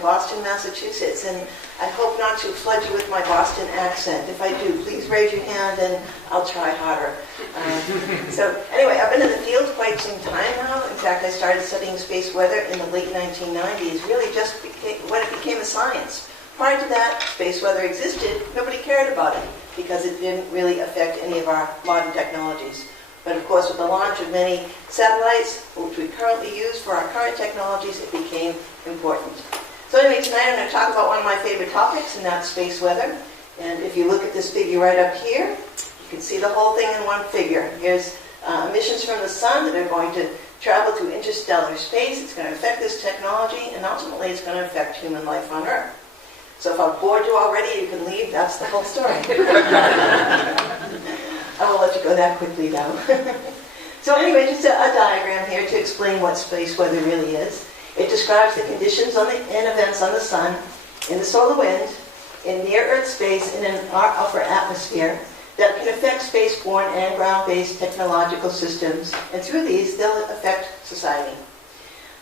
in Boston, Massachusetts, and I hope not to flood you with my Boston accent. If I do, please raise your hand and I'll try harder. So anyway, I've been in the field quite some time now. In fact, I started studying space weather in the late 1990s, really just when it became a science. Prior to that, space weather existed. Nobody cared about it because it didn't really affect any of our modern technologies. But of course, with the launch of many satellites, which we currently use for our current technologies, it became important. So anyway, tonight I'm going to talk about one of my favorite topics, and that's space weather. And if you look at this figure right up here, you can see the whole thing in one figure. Here's emissions from the sun that are going to travel through interstellar space. It's going to affect this technology, and ultimately it's going to affect human life on Earth. So if I've bored you already, you can leave. That's the whole story. I won't let you go that quickly now. So anyway, just a diagram here to explain what space weather really is. It describes the conditions and events on the sun, in the solar wind, in near-Earth space, and in our upper atmosphere that can affect spaceborne and ground-based technological systems. And through these, they'll affect society.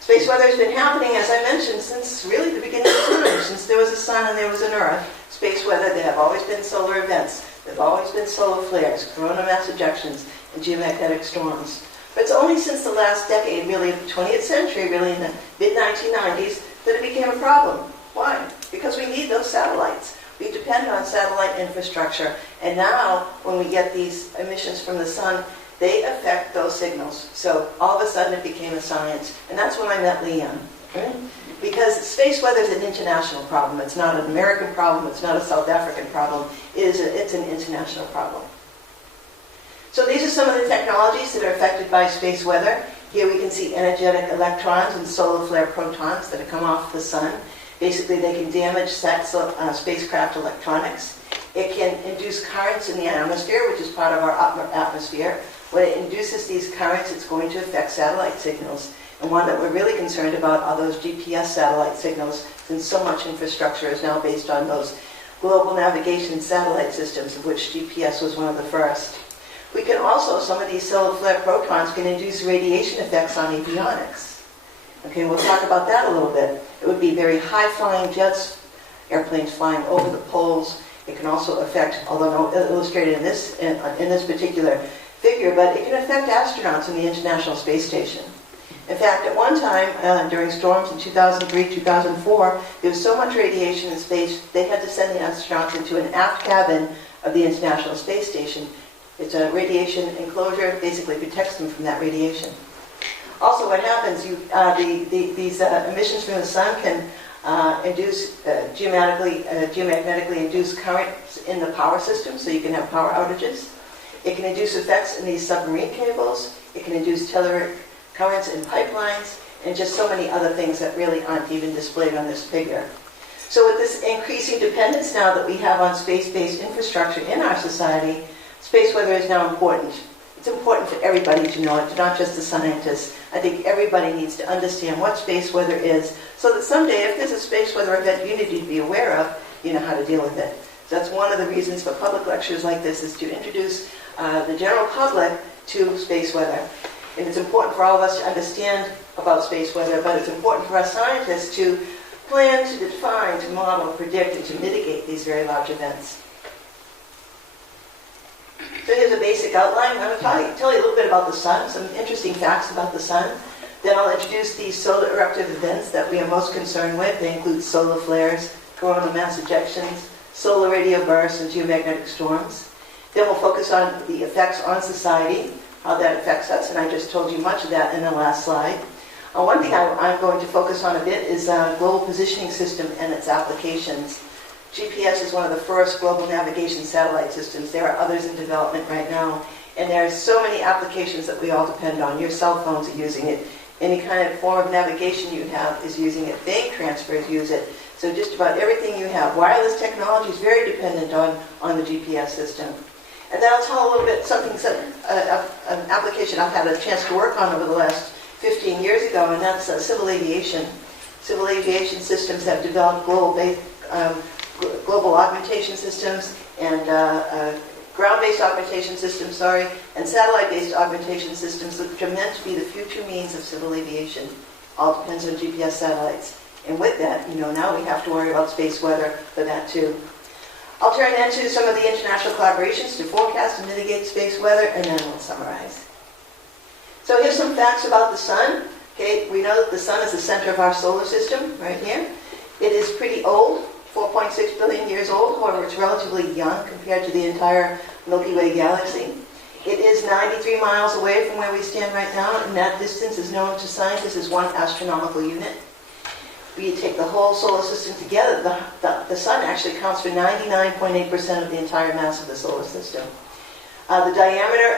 Space weather has been happening, as I mentioned, since really the beginning of time. Since there was a sun and there was an Earth, space weather, there have always been solar events. There have always been solar flares, coronal mass ejections, and geomagnetic storms. But it's only since the last decade, really, the 20th century, really in the mid-1990s, that it became a problem. Why? Because we need those satellites. We depend on satellite infrastructure. And now, when we get these emissions from the sun, they affect those signals. So all of a sudden it became a science. And that's when I met Leon. Right? Because space weather is an international problem. It's not an American problem. It's not a South African problem. It's an international problem. So these are some of the technologies that are affected by space weather. Here we can see energetic electrons and solar flare protons that have come off the sun. Basically, they can damage spacecraft electronics. It can induce currents in the atmosphere, which is part of our upper atmosphere. When it induces these currents, it's going to affect satellite signals. And one that we're really concerned about are those GPS satellite signals, since so much infrastructure is now based on those global navigation satellite systems, of which GPS was one of the first. We can also, some of these solar flare protons can induce radiation effects on avionics. Okay, we'll talk about that a little bit. It would be very high-flying jets, airplanes flying over the poles. It can also affect, although not illustrated in this particular figure, but it can affect astronauts in the International Space Station. In fact, at one time, during storms in 2003, 2004, there was so much radiation in space, they had to send the astronauts into an aft cabin of the International Space Station. It's a radiation enclosure, basically protects them from that radiation. Also, what happens, these emissions from the sun can induce geomagnetically induced currents in the power system, so you can have power outages. It can induce effects in these submarine cables. It can induce telluric currents in pipelines, and just so many other things that really aren't even displayed on this figure. So with this increasing dependence now that we have on space-based infrastructure in our society, space weather is now important. It's important for everybody to know it, not just the scientists. I think everybody needs to understand what space weather is, so that someday, if there's a space weather event you need to be aware of, you know how to deal with it. So that's one of the reasons for public lectures like this, is to introduce the general public to space weather. And it's important for all of us to understand about space weather, but it's important for us scientists to plan, to define, to model, predict, and to mitigate these very large events. So here's a basic outline. I'm going to tell you a little bit about the sun, some interesting facts about the sun. Then I'll introduce these solar eruptive events that we are most concerned with. They include solar flares, coronal mass ejections, solar radio bursts, and geomagnetic storms. Then we'll focus on the effects on society, how that affects us, and I just told you much of that in the last slide. One thing I'm going to focus on a bit is global positioning system and its applications. GPS is one of the first global navigation satellite systems. There are others in development right now, and there are so many applications that we all depend on. Your cell phones are using it. Any kind of form of navigation you have is using it. Bank transfers use it. So just about everything you have. Wireless technology is very dependent on the GPS system. And then I'll tell a little bit an application I've had a chance to work on over the last 15 years ago, and that's civil aviation. Civil aviation systems have developed global augmentation systems and ground-based augmentation systems, and satellite-based augmentation systems, which are meant to be the future means of civil aviation. All depends on GPS satellites. And with that, now we have to worry about space weather for that too. I'll turn then to some of the international collaborations to forecast and mitigate space weather, and then we'll summarize. So here's some facts about the sun. Okay, we know that the sun is the center of our solar system, right here. It is pretty old, 4.6 billion years old. However, it's relatively young compared to the entire Milky Way galaxy. It is 93 miles away from where we stand right now, and that distance is known to scientists as 1 astronomical unit. We take the whole solar system together, the sun actually accounts for 99.8% of the entire mass of the solar system. The diameter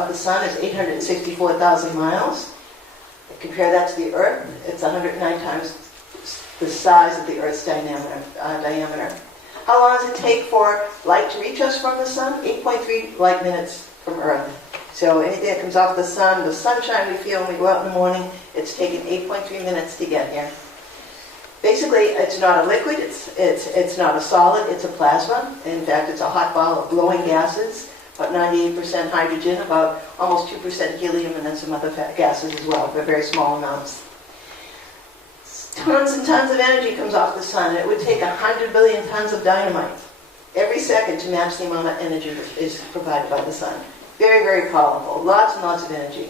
of the sun is 864,000 miles. Compare that to the Earth, it's 109 times the size of the Earth's diameter. How long does it take for light to reach us from the sun? 8.3 light minutes from Earth. So anything that comes off the sun, the sunshine we feel when we go out in the morning, it's taken 8.3 minutes to get here. Basically, it's not a liquid, it's not a solid, it's a plasma. In fact, it's a hot ball of glowing gases, about 98% hydrogen, about almost 2% helium, and then some other gases as well, but very small amounts. Tons and tons of energy comes off the sun, and it would take 100 billion tons of dynamite every second to match the amount of energy that is provided by the sun. Very, very powerful, lots and lots of energy.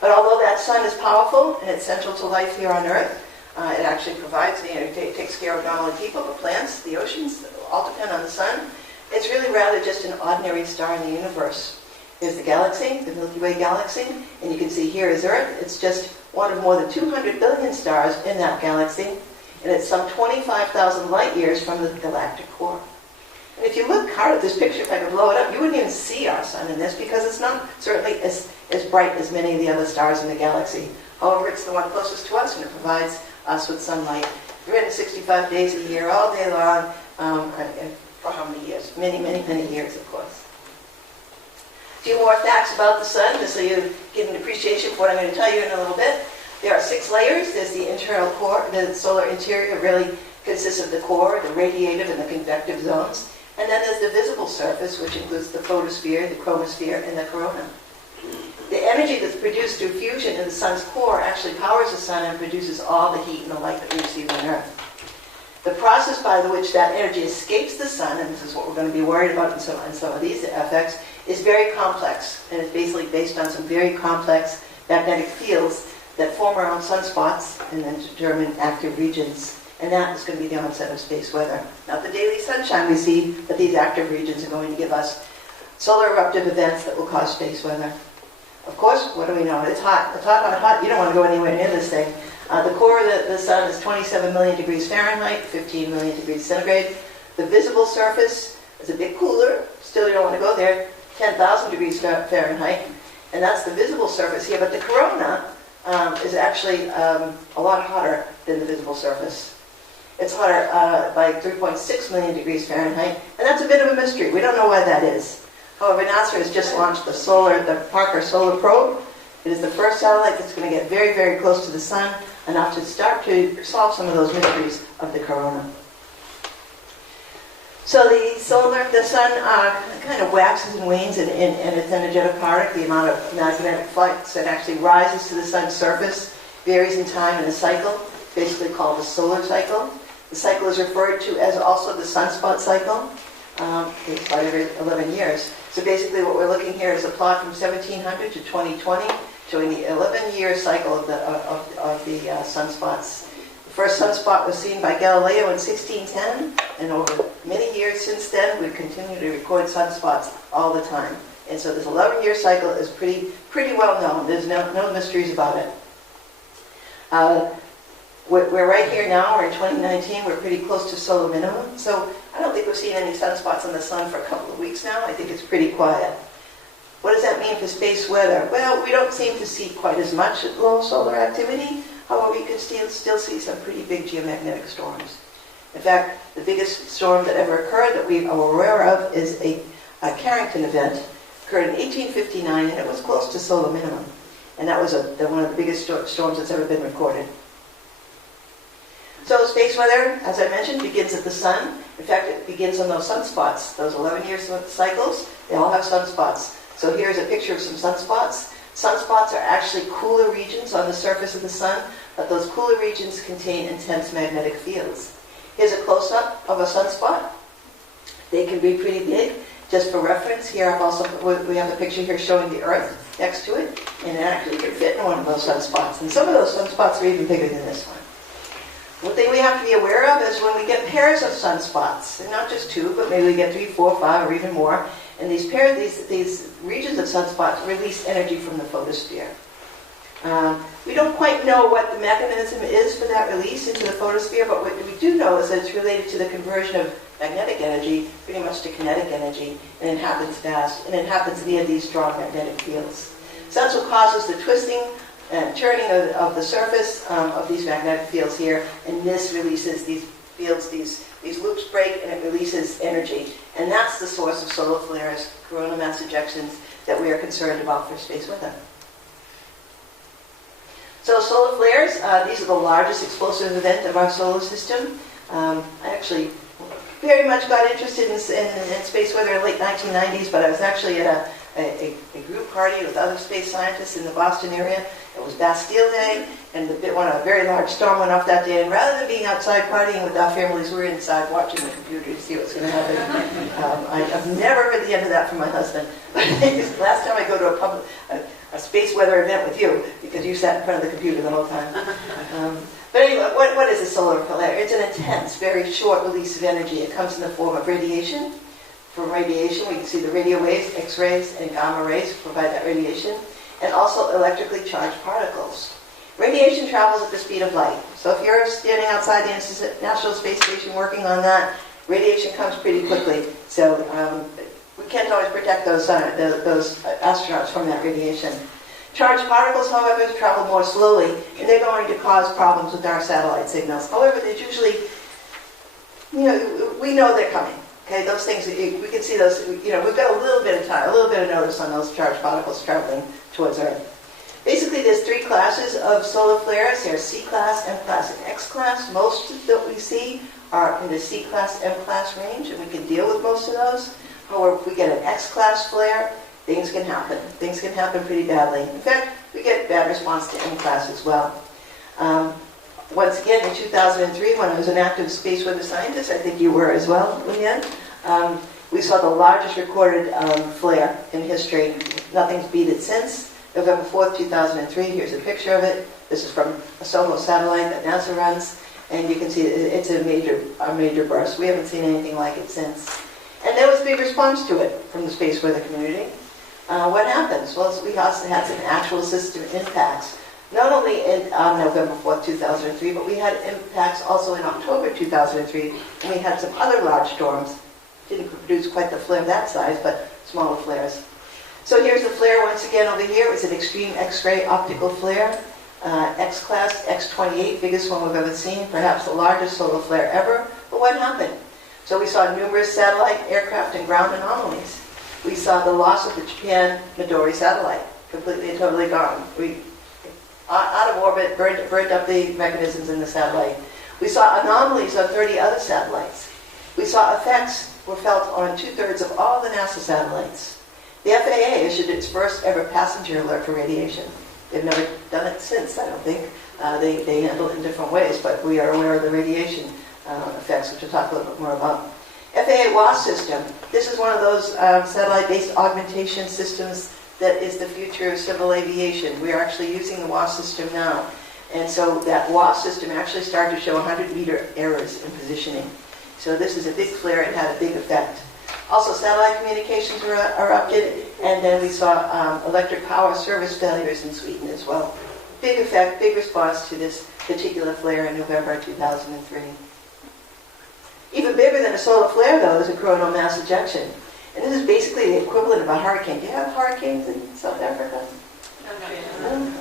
But although that sun is powerful and it's central to life here on Earth, it actually provides, it takes care of not only people, but plants, the oceans, all depend on the sun. It's really rather just an ordinary star in the universe. Here's the galaxy, the Milky Way galaxy, and you can see here is Earth. It's just one of more than 200 billion stars in that galaxy, and it's some 25,000 light years from the galactic core. And if you look hard at this picture, if I could blow it up, you wouldn't even see our sun in this because it's not certainly as bright as many of the other stars in the galaxy. However, it's the one closest to us, and it provides us with sunlight 365 days a year, all day long, for how many years? Many, many, many years, of course. A few more facts about the sun, just so you get an appreciation for what I'm going to tell you in a little bit. There are 6 layers. There's the internal core. The solar interior really consists of the core, the radiative, and the convective zones. And then there's the visible surface, which includes the photosphere, the chromosphere, and the corona. The energy that's produced through fusion in the sun's core actually powers the sun and produces all the heat and the light that we receive on Earth. The process by which that energy escapes the sun, and this is what we're going to be worried about in some of these effects, is very complex, and it's basically based on some very complex magnetic fields that form around sunspots and then determine active regions. And that is going to be the onset of space weather. Not the daily sunshine we see, but these active regions are going to give us solar eruptive events that will cause space weather. Of course, what do we know? It's hot. It's hot, hot, hot. You don't want to go anywhere near this thing. The core of the sun is 27 million degrees Fahrenheit, 15 million degrees centigrade. The visible surface is a bit cooler. Still, you don't want to go there. 10,000 degrees Fahrenheit. And that's the visible surface here. But the corona is actually a lot hotter than the visible surface. It's hotter by 3.6 million degrees Fahrenheit. And that's a bit of a mystery. We don't know why that is. However, NASA has just launched the Parker Solar Probe. It is the first satellite that's going to get very, very close to the sun, enough to start to solve some of those mysteries of the corona. So the sun kind of waxes and wanes in its energetic product. The amount of magnetic flux that actually rises to the sun's surface varies in time in a cycle, basically called the solar cycle. The cycle is referred to as also the sunspot cycle. It's about every 11 years. So basically what we're looking here is a plot from 1700 to 2020, showing the 11-year cycle of the sunspots. The first sunspot was seen by Galileo in 1610, and over many years since then, we've continued to record sunspots all the time. And so this 11-year cycle is pretty well known. There's no mysteries about it. We're right here now. We're in 2019. We're pretty close to solar minimum. So I don't think we've seen any sunspots on the sun for a couple of weeks now. I think it's pretty quiet. What does that mean for space weather? Well, we don't seem to see quite as much low solar activity. However, we can still see some pretty big geomagnetic storms. In fact, the biggest storm that ever occurred that we are aware of is a Carrington event. It occurred in 1859, and it was close to solar minimum. And that was one of the biggest storms that's ever been recorded. So space weather, as I mentioned, begins at the sun. In fact, it begins on those sunspots. Those 11-year cycles, they all have sunspots. So here's a picture of some sunspots. Sunspots are actually cooler regions on the surface of the sun. but those cooler regions contain intense magnetic fields. Here's a close-up of a sunspot. They can be pretty big. Just for reference, here we have a picture here showing the Earth next to it, and it actually could fit in one of those sunspots. And some of those sunspots are even bigger than this one. One thing we have to be aware of is when we get pairs of sunspots, and not just two, but maybe we get 3, 4, 5, or even more, and these regions of sunspots release energy from the photosphere. We don't quite know what the mechanism is for that release into the photosphere, but what we do know is that it's related to the conversion of magnetic energy pretty much to kinetic energy, and it happens fast, and it happens near these strong magnetic fields. So that's what causes the twisting and turning of the surface of these magnetic fields here, and this releases these fields, these loops break, and it releases energy. And that's the source of solar flares, coronal mass ejections, that we are concerned about for space weather. So solar flares, these are the largest explosive event of our solar system. I actually very much got interested in space weather in the late 1990s, but I was actually at a group party with other space scientists in the Boston area. It was Bastille Day, and a very large storm went off that day, and rather than being outside partying with our families, we were inside watching the computer to see what's going to happen. I've never heard the end of that from my husband. Last time I go to a space weather event with you, because you sat in front of the computer the whole time. But anyway, what is a solar flare? It's an intense, very short release of energy. It comes in the form of radiation. From radiation, we can see the radio waves, X-rays, and gamma rays provide that radiation, and also electrically charged particles. Radiation travels at the speed of light. So if you're standing outside the International Space Station working on that, radiation comes pretty quickly. So we can't always protect those astronauts from that radiation. Charged particles, however, travel more slowly, and they're going to cause problems with our satellite signals. However, there's usually, we know they're coming. Okay, those things, we can see those, we've got a little bit of time, a little bit of notice on those charged particles traveling towards Earth. Basically, there's 3 classes of solar flares. There's C-class, M-class, and X-class. Most that we see are in the C-class, M-class range, and we can deal with most of those. However, if we get an X-class flare, things can happen. Things can happen pretty badly. In fact, we get bad response to M-class as well. Once again, in 2003, when I was an active space weather scientist, I think you were as well, Leanne, we saw the largest recorded flare in history. Nothing's beat it since. November 4th, 2003, here's a picture of it. This is from a SOMO satellite that NASA runs, and you can see it's a major burst. We haven't seen anything like it since. And there was a big response to it from the space weather community. What happens? Well, we also had some actual system impacts. Not only on November 4th, 2003, but we had impacts also in October 2003, and we had some other large storms. Didn't produce quite the flare that size, but smaller flares. So here's the flare once again over here. It's an extreme X-ray optical flare. X-class, X28, biggest one we've ever seen, perhaps the largest solar flare ever. But what happened? So we saw numerous satellite, aircraft, and ground anomalies. We saw the loss of the Japan Midori satellite, completely and totally gone. Out of orbit, burnt up the mechanisms in the satellite. We saw anomalies on 30 other satellites. We saw effects were felt on 2/3 of all the NASA satellites. The FAA issued its first ever passenger alert for radiation. They've never done it since, I don't think. They handle it in different ways, but we are aware of the radiation effects, which we'll talk a little bit more about. FAA WASP system. This is one of those satellite-based augmentation systems that is the future of civil aviation. We are actually using the WASP system now. And so that WASP system actually started to show 100-meter errors in positioning. So this is a big flare. It had a big effect. Also, satellite communications were erupted, and then we saw electric power service failures in Sweden as well. Big effect, big response to this particular flare in November 2003. Even bigger than a solar flare, though, is a coronal mass ejection. And this is basically the equivalent of a hurricane. Do you have hurricanes in South Africa? No.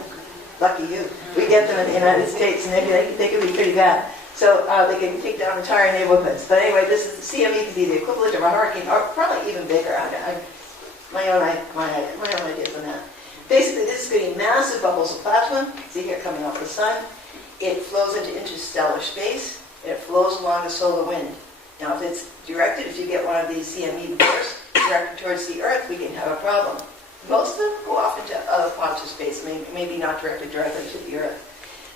Lucky you. We get them in the United States, and they can be pretty bad. So they can take down entire neighborhoods. But anyway, this is the CME can be the equivalent of a hurricane, or probably even bigger. My own ideas on that. Basically, this is getting massive bubbles of plasma. See here coming off the sun. It flows into interstellar space, and it flows along the solar wind. Now, if it's directed, if you get one of these CME bursts directed towards the Earth, we can have a problem. Most of them go off into other parts of space, maybe not directly to the Earth.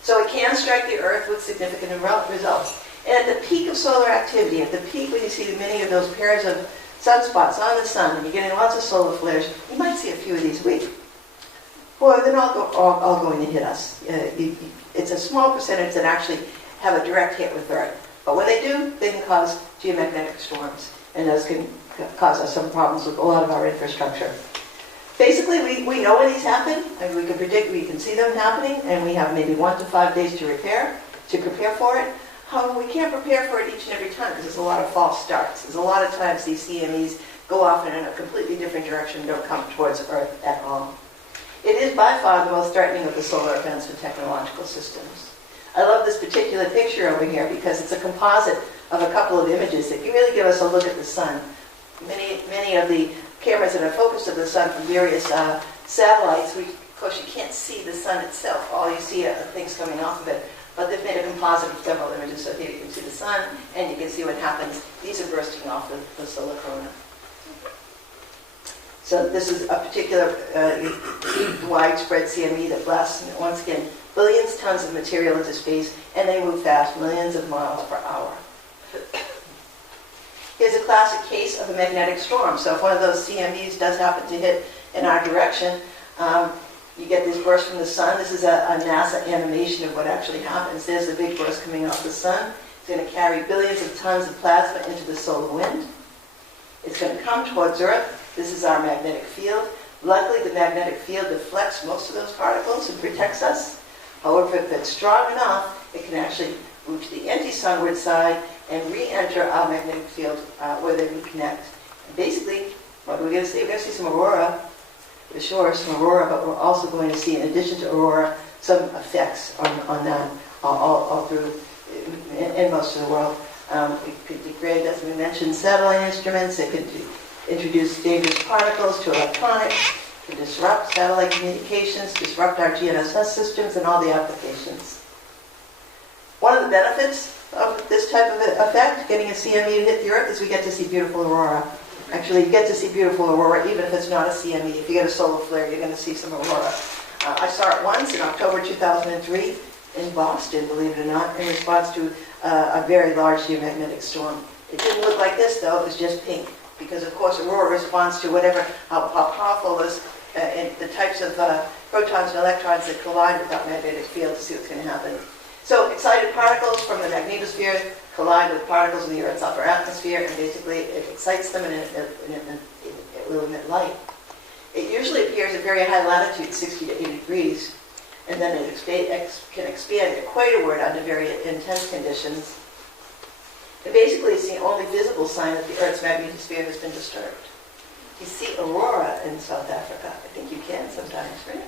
So it can strike the Earth with significant results. And at the peak of solar activity, at the peak when you see many of those pairs of sunspots on the sun, and you're getting lots of solar flares, you might see a few of these a week. Well, they're not all going to hit us. It's a small percentage that actually have a direct hit with Earth. But when they do, they can cause geomagnetic storms. And those can cause us some problems with a lot of our infrastructure. Basically, we know when these happen, and we can predict, we can see them happening, and we have maybe 1 to 5 days to prepare for it. However, we can't prepare for it each and every time because there's a lot of false starts. There's a lot of times these CMEs go off in a completely different direction and don't come towards Earth at all. It is by far the most threatening of the solar events and technological systems. I love this particular picture over here because it's a composite of a couple of images that can really give us a look at the sun. Many of the cameras that are focused on the sun from various satellites, of course you can't see the sun itself. All you see are things coming off of it. But they've made a composite of several images, so here you can see the sun, and you can see what happens. These are bursting off the solar corona. So this is a particular widespread CME that blasts, once again, billions of tons of material into space, and they move fast, millions of miles per hour. Here's a classic case of a magnetic storm. So if one of those CMEs does happen to hit in our direction, you get this burst from the sun. This is a NASA animation of what actually happens. There's the big burst coming off the sun. It's going to carry billions of tons of plasma into the solar wind. It's going to come towards Earth. This is our magnetic field. Luckily, the magnetic field deflects most of those particles and protects us. However, if it's strong enough, it can actually move to the anti-sunward side and re-enter our magnetic field where they reconnect. And basically, what we're going to see, we're going to see some aurora, for sure, some aurora, but we're also going to see, in addition to aurora, some effects on that all through in most of the world. It could degrade, as we mentioned, satellite instruments. It could introduce dangerous particles to electronics. It could disrupt satellite communications, disrupt our GNSS systems, and all the applications. One of the benefits of this type of effect, getting a CME to hit the Earth, is we get to see beautiful aurora. Actually, you get to see beautiful aurora even if it's not a CME. If you get a solar flare, you're going to see some aurora. I saw it once in October 2003 in Boston, believe it or not, in response to a very large geomagnetic storm. It didn't look like this, though. It was just pink. Because, of course, aurora responds to how powerful is the types of protons and electrons that collide with that magnetic field to see what's going to happen. So excited particles from the magnetosphere collide with particles in the Earth's upper atmosphere, and basically it excites them and it will emit light. It usually appears at very high latitude, 60 to 80 degrees, and then it can expand quaterward under very intense conditions. And basically it's the only visible sign that the Earth's magnetosphere has been disturbed. You see aurora in South Africa. I think you can sometimes, right?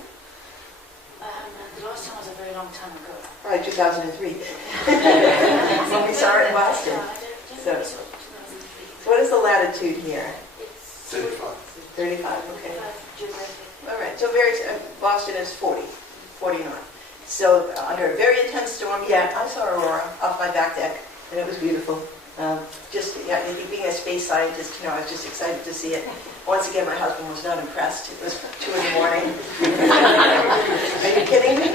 The last time was a very long time ago. Probably 2003. When we saw it in Boston. So what is the latitude here? It's 35. 35, okay. geographic. All right, so Boston is 40 north. So under a very intense storm, yeah, I saw aurora off my back deck, and it was beautiful. Being a space scientist, I was just excited to see it. Once again, my husband was not impressed. It was 2 in the morning. Are you kidding me?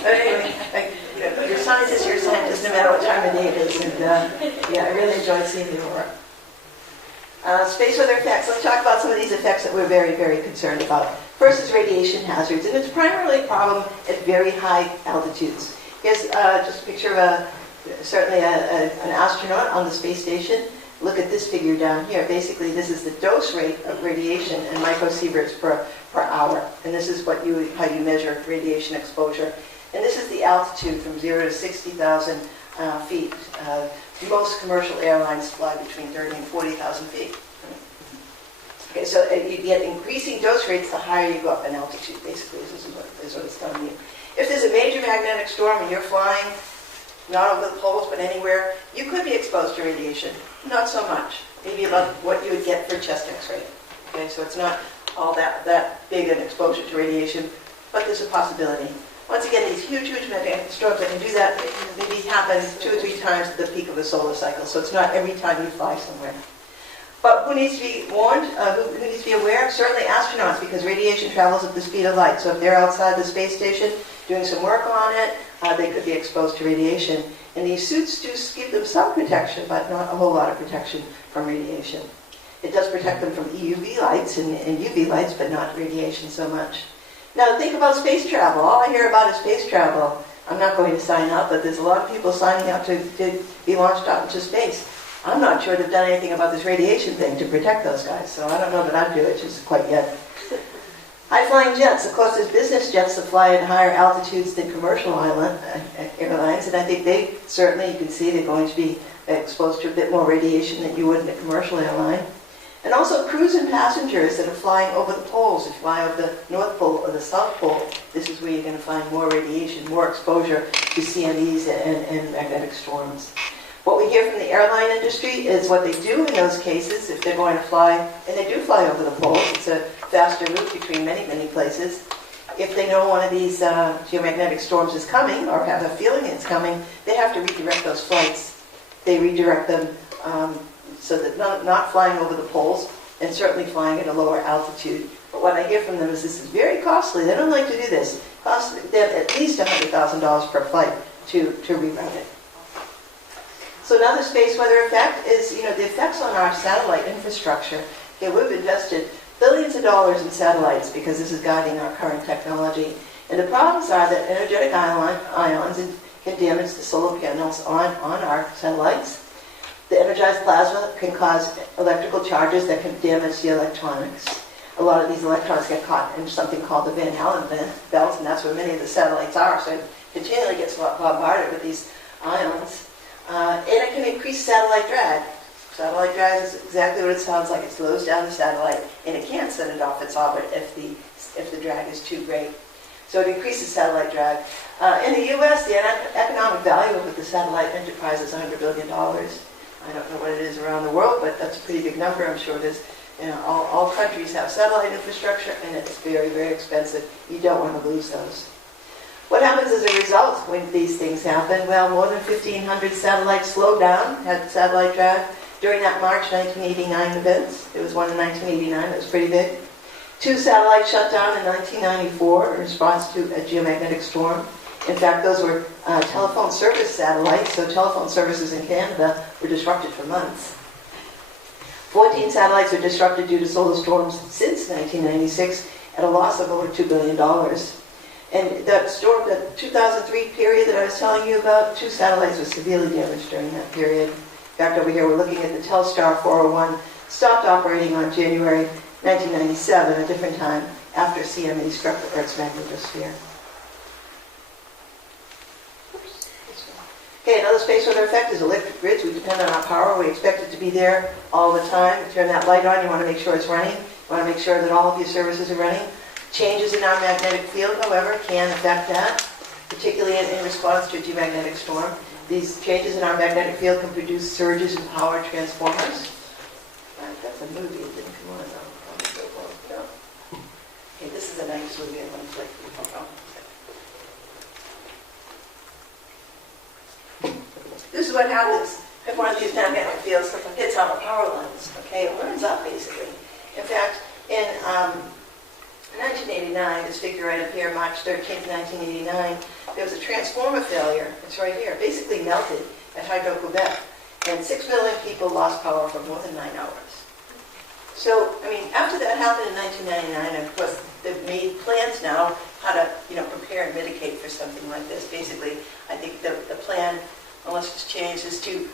But anyway, you're a scientist, no matter what time of day it is. And I really enjoyed seeing the aurora. Space weather effects. Let's talk about some of these effects that we're very, very concerned about. First is radiation hazards, and it's primarily a problem at very high altitudes. Here's just a picture of certainly an astronaut on the space station. Look at this figure down here. Basically, this is the dose rate of radiation in microsieverts per hour, and this is how you measure radiation exposure. And this is the altitude from 0 to 60,000 feet. Most commercial airlines fly between 30 and 40,000 feet. Okay, so you get increasing dose rates the higher you go up in altitude. Basically, this is what it's telling you. If there's a major magnetic storm and you're flying, not over the poles, but anywhere, you could be exposed to radiation. Not so much. Maybe about what you would get for a chest x-ray. Okay, so it's not all that big an exposure to radiation, but there's a possibility. Once again, these huge magnetic storms that can do that maybe happen 2 or 3 times at the peak of the solar cycle, so it's not every time you fly somewhere. But who needs to be warned? Who needs to be aware? Certainly astronauts, because radiation travels at the speed of light. So if they're outside the space station, doing some work on it, they could be exposed to radiation. And these suits do give them some protection, but not a whole lot of protection from radiation. It does protect them from EUV lights and UV lights, but not radiation so much. Now think about space travel. All I hear about is space travel. I'm not going to sign up, but there's a lot of people signing up to be launched out into space. I'm not sure they've done anything about this radiation thing to protect those guys, so I don't know that I'd do it just quite yet. High-flying jets. Of course, there's business jets that fly at higher altitudes than commercial airlines, and I think they certainly, you can see, they're going to be exposed to a bit more radiation than you would in a commercial airline. And also cruise and passengers that are flying over the poles. If you fly over the North Pole or the South Pole, this is where you're going to find more radiation, more exposure to CMEs and magnetic storms. What we hear from the airline industry is what they do in those cases, if they're going to fly, and they do fly over the poles, it's a faster route between many, many places. If they know one of these geomagnetic storms is coming, or have a feeling it's coming, they have to redirect those flights. They redirect them so that not flying over the poles, and certainly flying at a lower altitude. But what I hear from them is this is very costly. They don't like to do this. It costs them at least $100,000 per flight to reroute it. So another space weather effect is, the effects on our satellite infrastructure. Okay, we've invested billions of dollars in satellites because this is guiding our current technology. And the problems are that energetic ions can damage the solar panels on our satellites. The energized plasma can cause electrical charges that can damage the electronics. A lot of these electrons get caught in something called the Van Allen belt, and that's where many of the satellites are, so it continually gets bombarded with these ions. And it can increase satellite drag. Satellite drag is exactly what it sounds like. It slows down the satellite, and it can't send it off its orbit if the drag is too great. So it increases satellite drag. In the U.S., the economic value of the satellite enterprise is $100 billion. I don't know what it is around the world, but that's a pretty big number. I'm sure it is. All countries have satellite infrastructure, and it's very, very expensive. You don't want to lose those. What happens as a result when these things happen? Well, more than 1,500 satellites slowed down, had satellite drag during that March 1989 event. There was one in 1989 that was pretty big. 2 satellites shut down in 1994 in response to a geomagnetic storm. In fact, those were telephone service satellites, so telephone services in Canada were disrupted for months. 14 satellites were disrupted due to solar storms since 1996 at a loss of over $2 billion. And that storm, the 2003 period that I was telling you about, 2 satellites were severely damaged during that period. In fact, over here we're looking at the Telstar 401, stopped operating on January 1997, a different time, after CME struck the Earth's magnetosphere. Okay, another space weather effect is electric grids. We depend on our power. We expect it to be there all the time. You turn that light on, you want to make sure it's running. You want to make sure that all of your services are running. Changes in our magnetic field, however, can affect that, particularly in response to a geomagnetic storm. These changes in our magnetic field can produce surges in power transformers. That's a movie. It didn't come on. No. Okay, this is a nice movie. I'm going to play for you. This is what happens if one of these magnetic fields hits on the power lines. Okay, it burns up basically. In fact, in 1989, this figure right up here, March 13th, 1989, there was a transformer failure. It's right here, basically melted at Hydro-Quebec, and 6 million people lost power for more than 9 hours. So, I mean, after that happened in 1999, of course, they've made plans now how to, prepare and mitigate for something like this. Basically, I think the plan, unless it's changed, is to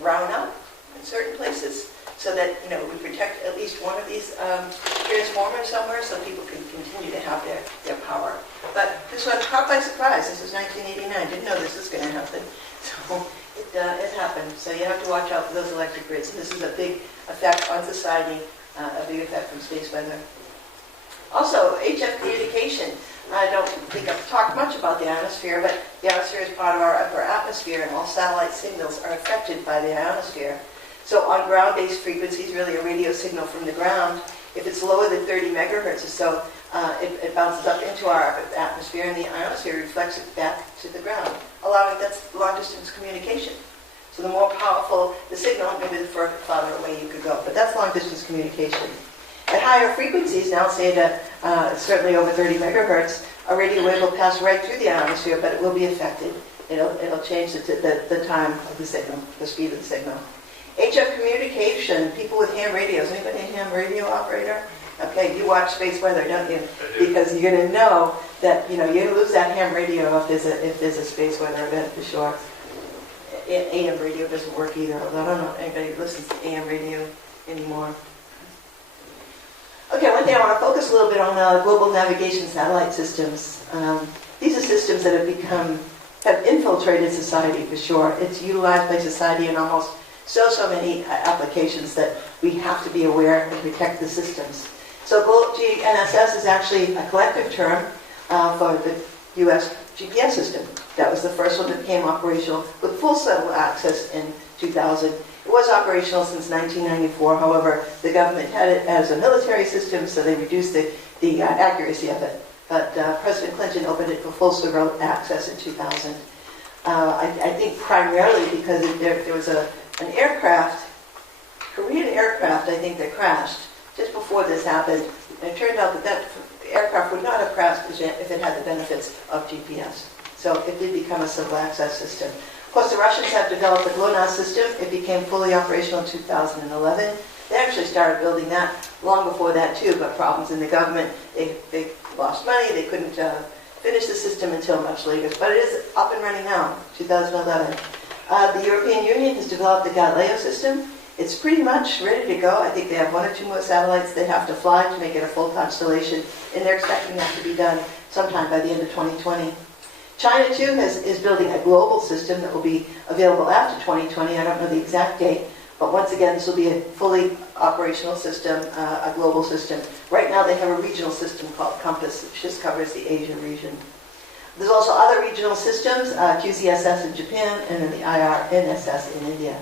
brown out in certain places so that, we protect at least one of these transformers somewhere so people can continue to have their power. But this one caught by surprise. This is 1989. Didn't know this was going to happen. So it happened. So you have to watch out for those electric grids. And this is a big effect on society, a big effect from space weather. Also, HF communication. I don't think I've talked much about the ionosphere, but the ionosphere is part of our upper atmosphere, and all satellite signals are affected by the ionosphere. So on ground-based frequencies, really a radio signal from the ground, if it's lower than 30 megahertz or so, it bounces up into our atmosphere, and the ionosphere reflects it back to the ground, allowing that's long-distance communication. So the more powerful the signal, maybe the farther away you could go. But that's long-distance communication. At higher frequencies, now say that certainly over 30 megahertz, A radio wave will pass right through the ionosphere, but it will be affected. It'll change the time of the signal, the speed of the signal. HF communication, people with ham radios. Anybody a ham radio operator? Okay, you watch space weather, don't you? Because you're going to know that you're going to lose that ham radio if there's a space weather event for sure. AM radio doesn't work either, although I don't know if anybody listens to AM radio anymore. Okay, one thing I want to focus a little bit on global navigation satellite systems. These are systems that have infiltrated society for sure. It's utilized by society in almost so many applications that we have to be aware and protect the systems. So GNSS is actually a collective term for the U.S. GPS system. That was the first one that became operational with full satellite access in 2000. It was operational since 1994. However, the government had it as a military system, so they reduced the accuracy of it. But President Clinton opened it for full civil access in 2000. I think primarily because there was an aircraft, Korean aircraft, I think, that crashed just before this happened. And it turned out that aircraft would not have crashed if it had the benefits of GPS. So it did become a civil access system. Of course, the Russians have developed the GLONASS system. It became fully operational in 2011. They actually started building that long before that too, but problems in the government. They lost money. They couldn't finish the system until much later. But it is up and running now, 2011. The European Union has developed the Galileo system. It's pretty much ready to go. I think they have 1 or 2 more satellites they have to fly to make it a full constellation, and they're expecting that to be done sometime by the end of 2020. China, too, is building a global system that will be available after 2020. I don't know the exact date, but once again, this will be a fully operational system, a global system. Right now, they have a regional system called COMPASS, which just covers the Asia region. There's also other regional systems, QZSS in Japan, and then the IRNSS in India.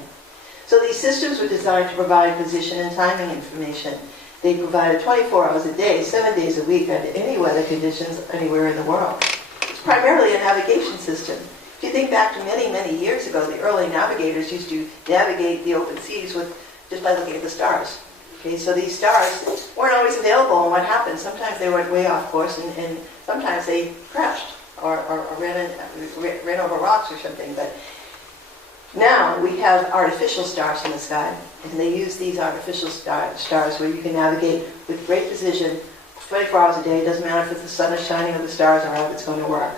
So these systems were designed to provide position and timing information. They provided 24 hours a day, 7 days a week, under any weather conditions anywhere in the world. It's primarily a navigation system. If you think back to many years ago, the early navigators used to navigate the open seas just by looking at the stars. Okay, so these stars weren't always available, and what happened? Sometimes they went way off course, and sometimes they crashed or ran over rocks or something. But now we have artificial stars in the sky, and they use these artificial stars where you can navigate with great precision 24 hours a day. It doesn't matter if the sun is shining or the stars are out, it's going to work.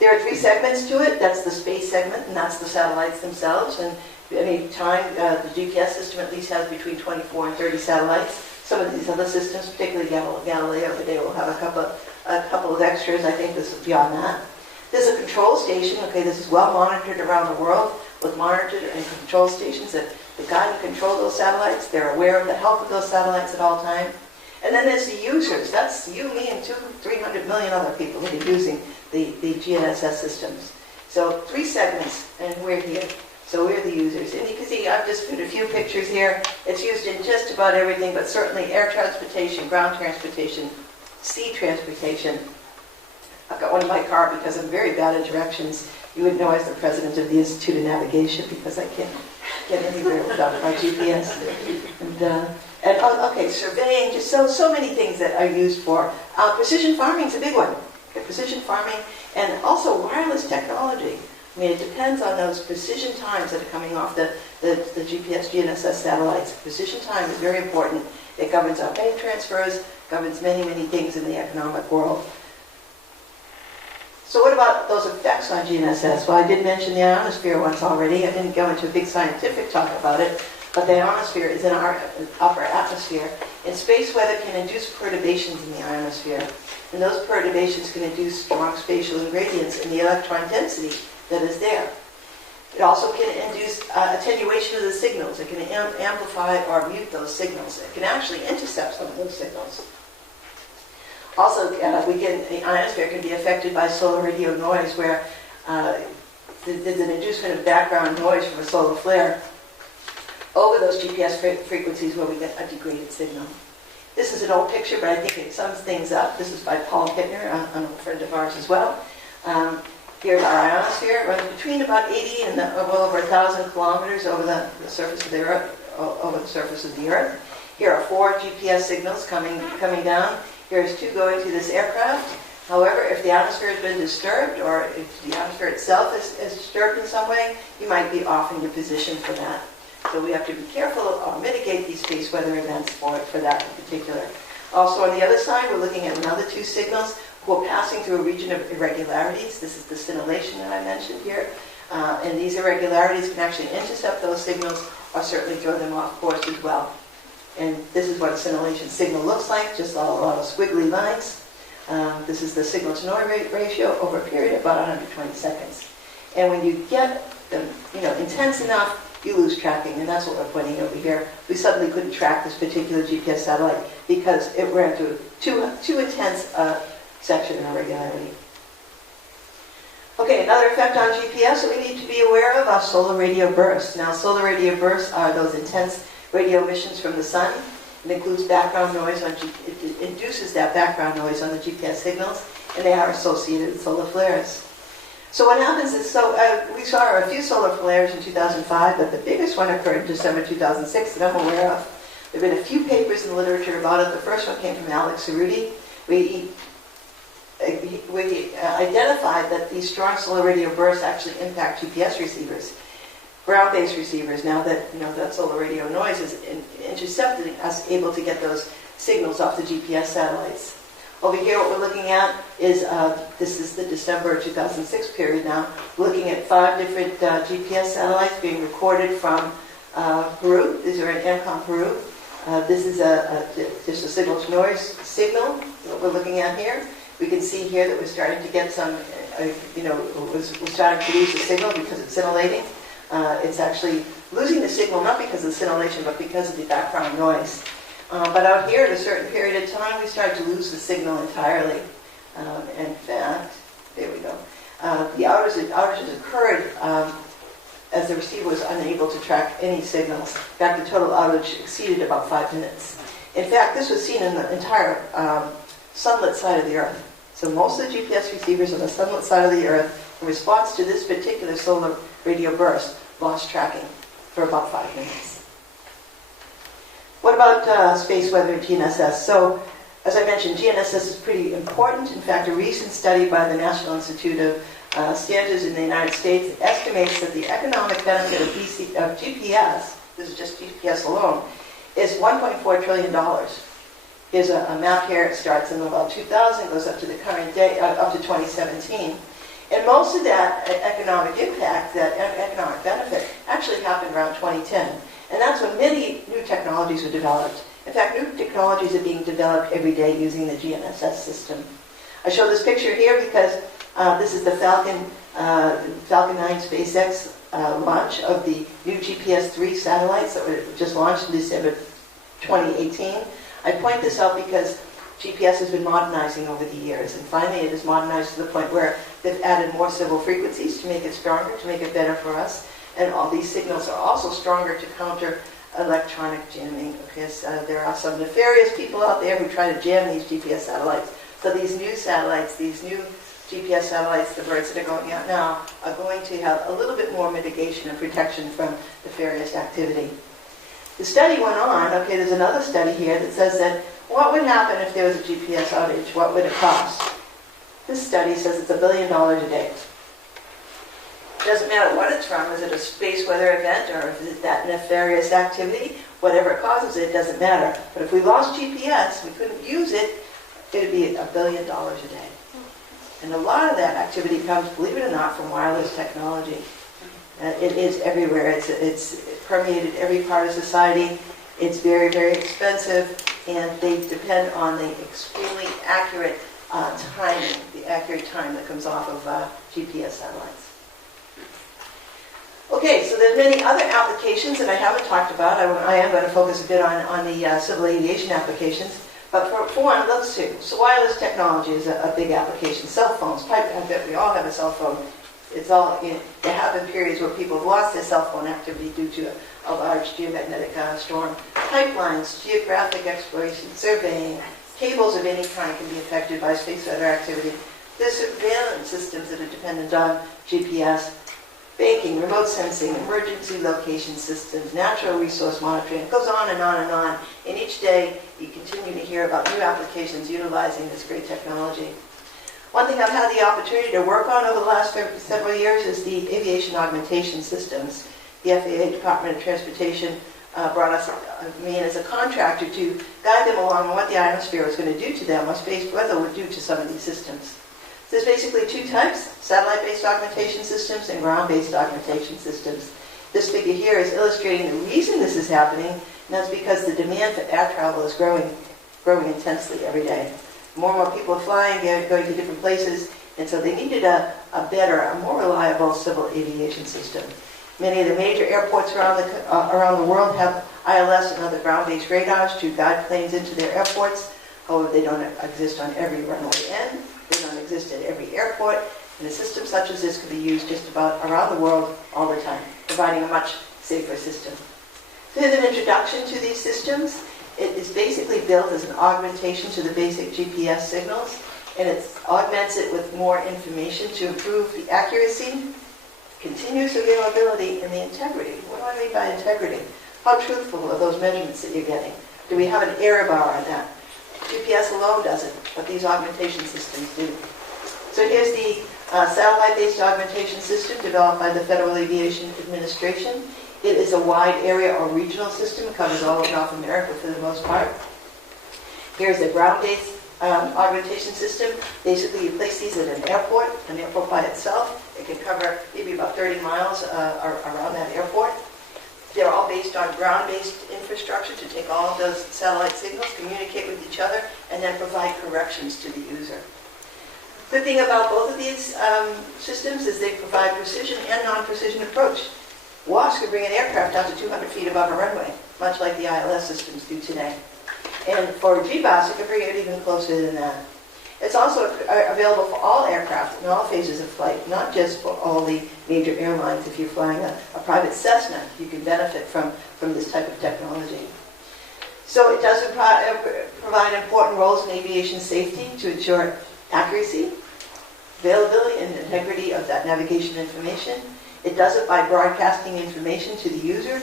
There are 3 segments to it. That's the space segment, and that's the satellites themselves. And any time, the GPS system at least has between 24 and 30 satellites. Some of these other systems, particularly Galileo, today will have a couple of extras. I think this is beyond that. There's a control station. Okay, this is well monitored around the world with monitored and control stations that guide and control those satellites. They're aware of the health of those satellites at all times. And then there's the users. That's you, me, and 300 million other people that are using the GNSS systems. So 3 segments, and we're here. So we're the users. And you can see I've just put a few pictures here. It's used in just about everything, but certainly air transportation, ground transportation, sea transportation. I've got one in my car because I'm very bad at directions. You wouldn't know I was the president of the Institute of Navigation because I can't get anywhere without my GPS. And surveying, just so many things that are used for. Precision farming is a big one. Okay, precision farming, and also wireless technology. I mean, it depends on those precision times that are coming off the GPS, GNSS satellites. Precision time is very important. It governs our bank transfers, governs many things in the economic world. So what about those effects on GNSS? Well, I did mention the ionosphere once already. I didn't go into a big scientific talk about it, but the ionosphere is in our upper atmosphere. And space weather can induce perturbations in the ionosphere. And those perturbations can induce strong spatial gradients in the electron density that is there. It also can induce attenuation of the signals. It can amplify or mute those signals. It can actually intercept some of those signals. Also, the ionosphere can be affected by solar radio noise, where there's an inducement of background noise from a solar flare over those GPS frequencies where we get a degraded signal. This is an old picture, but I think it sums things up. This is by Paul Hittner, a friend of ours as well. Here's our ionosphere. It runs between about 80 and well over 1,000 kilometers over the surface of the Earth. Here are 4 GPS signals coming down. Here's 2 going to this aircraft. However, if the atmosphere has been disturbed, or if the atmosphere itself is disturbed in some way, you might be off in your position for that. So we have to be careful or mitigate these space weather events for that in particular. Also on the other side, we're looking at another two signals who are passing through a region of irregularities. This is the scintillation that I mentioned here. And these irregularities can actually intercept those signals or certainly throw them off course as well. And this is what a scintillation signal looks like, just a lot of squiggly lines. This is the signal-to-noise ratio over a period of about 120 seconds. And when you get them, intense enough, you lose tracking, and that's what we're pointing over here. We suddenly couldn't track this particular GPS satellite because it ran through too intense section of irregularity. Okay, another effect on GPS that we need to be aware of are solar radio bursts. Now, solar radio bursts are those intense radio emissions from the sun. It includes background noise it induces that background noise on the GPS signals, and they are associated with solar flares. So what happens is, we saw a few solar flares in 2005, but the biggest one occurred in December 2006 that I'm aware of. There have been a few papers in the literature about it. The first one came from Alex Cerruti. We identified that these strong solar radio bursts actually impact GPS receivers, ground-based receivers. Now that that solar radio noise is intercepting us, able to get those signals off the GPS satellites. Over here, what we're looking at is this is the December 2006 period. Now, looking at 5 different GPS satellites being recorded from Peru. These are in Ancon, Peru. This is just a signal-to-noise signal. What we're looking at here. We can see here that we're starting to get some, we're starting to lose the signal because it's scintillating. It's actually losing the signal not because of the scintillation, but because of the background noise. But out here, at a certain period of time, we start to lose the signal entirely. In fact, there we go. The outages occurred as the receiver was unable to track any signals. In fact, the total outage exceeded about 5 minutes. In fact, this was seen in the entire sunlit side of the Earth. So most of the GPS receivers on the sunlit side of the Earth, in response to this particular solar radio burst, lost tracking for about 5 minutes. What about space weather and GNSS? So, as I mentioned, GNSS is pretty important. In fact, a recent study by the National Institute of Standards in the United States estimates that the economic benefit of GPS, this is just GPS alone, is $1.4 trillion. Here's a map here. It starts in about 2000, goes up to the current day, up to 2017. And most of that economic impact, that economic benefit, actually happened around 2010. And that's when many new technologies were developed. In fact, new technologies are being developed every day using the GNSS system. I show this picture here because this is the Falcon 9 SpaceX launch of the new GPS-3 satellites that were just launched in December 2018. I point this out because GPS has been modernizing over the years, and finally it is modernized to the point where they've added more civil frequencies to make it stronger, to make it better for us. And all these signals are also stronger to counter electronic jamming, because there are some nefarious people out there who try to jam these GPS satellites. So these new satellites, these new GPS satellites, the birds that are going out now, are going to have a little bit more mitigation and protection from nefarious activity. The study went on. Okay, there's another study here that says that what would happen if there was a GPS outage? What would it cost? This study says it's $1 billion a day. It doesn't matter what it's from. Is it a space weather event, or is it that nefarious activity? Whatever causes it, doesn't matter. But if we lost GPS, we couldn't use it, it would be $1 billion a day. And a lot of that activity comes, believe it or not, from wireless technology. It is everywhere. It's permeated every part of society. It's very, very expensive, and they depend on the extremely accurate timing, the accurate time that comes off of GPS satellites. Okay, so there's many other applications that I haven't talked about. I am going to focus a bit on the civil aviation applications. But for one, let's see. So wireless technology is a big application. Cell phones. We all have a cell phone. It's all, there have been periods where people have lost their cell phone activity due to a large geomagnetic storm. Pipelines, geographic exploration, surveying, cables of any kind can be affected by space weather activity. There's surveillance systems that are dependent on GPS. Banking, remote sensing, emergency location systems, natural resource monitoring. It goes on and on and on. And each day, you continue to hear about new applications utilizing this great technology. One thing I've had the opportunity to work on over the last several years is the aviation augmentation systems. The FAA, Department of Transportation, brought me in as a contractor to guide them along on what the ionosphere was going to do to them, what space weather would do to some of these systems. There's basically two types, satellite-based augmentation systems and ground-based augmentation systems. This figure here is illustrating the reason this is happening, and that's because the demand for air travel is growing intensely every day. More and more people are flying, they're going to different places, and so they needed a better, a more reliable civil aviation system. Many of the major airports around the world have ILS and other ground-based radars to guide planes into their airports. However, they don't exist on every runway end. They don't exist at every airport. And a system such as this could be used just about around the world all the time, providing a much safer system. So here's an introduction to these systems. It is basically built as an augmentation to the basic GPS signals, and it augments it with more information to improve the accuracy, continuous availability, and the integrity. What do I mean by integrity? How truthful are those measurements that you're getting? Do we have an error bar on that? GPS alone doesn't, but these augmentation systems do. So here's the satellite-based augmentation system developed by the Federal Aviation Administration. It is a wide area or regional system. It covers all of North America for the most part. Here's the ground-based augmentation system. Basically, you place these at an airport by itself. It can cover maybe about 30 miles around that airport. They're all based on ground-based infrastructure to take all of those satellite signals, communicate with each other, and then provide corrections to the user. The thing about both of these systems is they provide precision and non-precision approach. WASP can bring an aircraft down to 200 feet above a runway, much like the ILS systems do today. And for GBAS, it can bring it even closer than that. It's also available for all aircraft in all phases of flight, not just for all the major airlines. If you're flying a private Cessna, you can benefit from this type of technology. So it does provide important roles in aviation safety to ensure accuracy, availability, and integrity of that navigation information. It does it by broadcasting information to the user.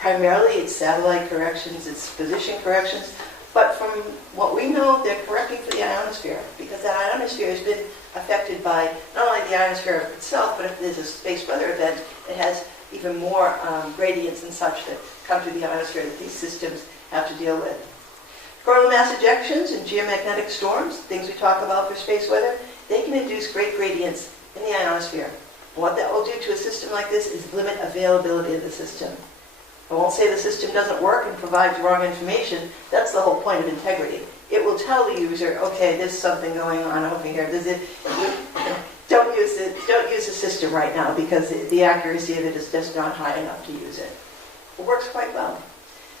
Primarily, it's satellite corrections, it's position corrections. But from what we know, they're correcting for the ionosphere, because that ionosphere has been affected by not only the ionosphere itself, but if there's a space weather event, it has even more gradients and such that come to the ionosphere that these systems have to deal with. Coronal mass ejections and geomagnetic storms, things we talk about for space weather, they can induce great gradients in the ionosphere. What that will do to a system like this is limit availability of the system. I won't say the system doesn't work and provides wrong information. That's the whole point of integrity. It will tell the user, okay, there's something going on over here. Don't use the system right now because the accuracy of it is just not high enough to use it. It works quite well.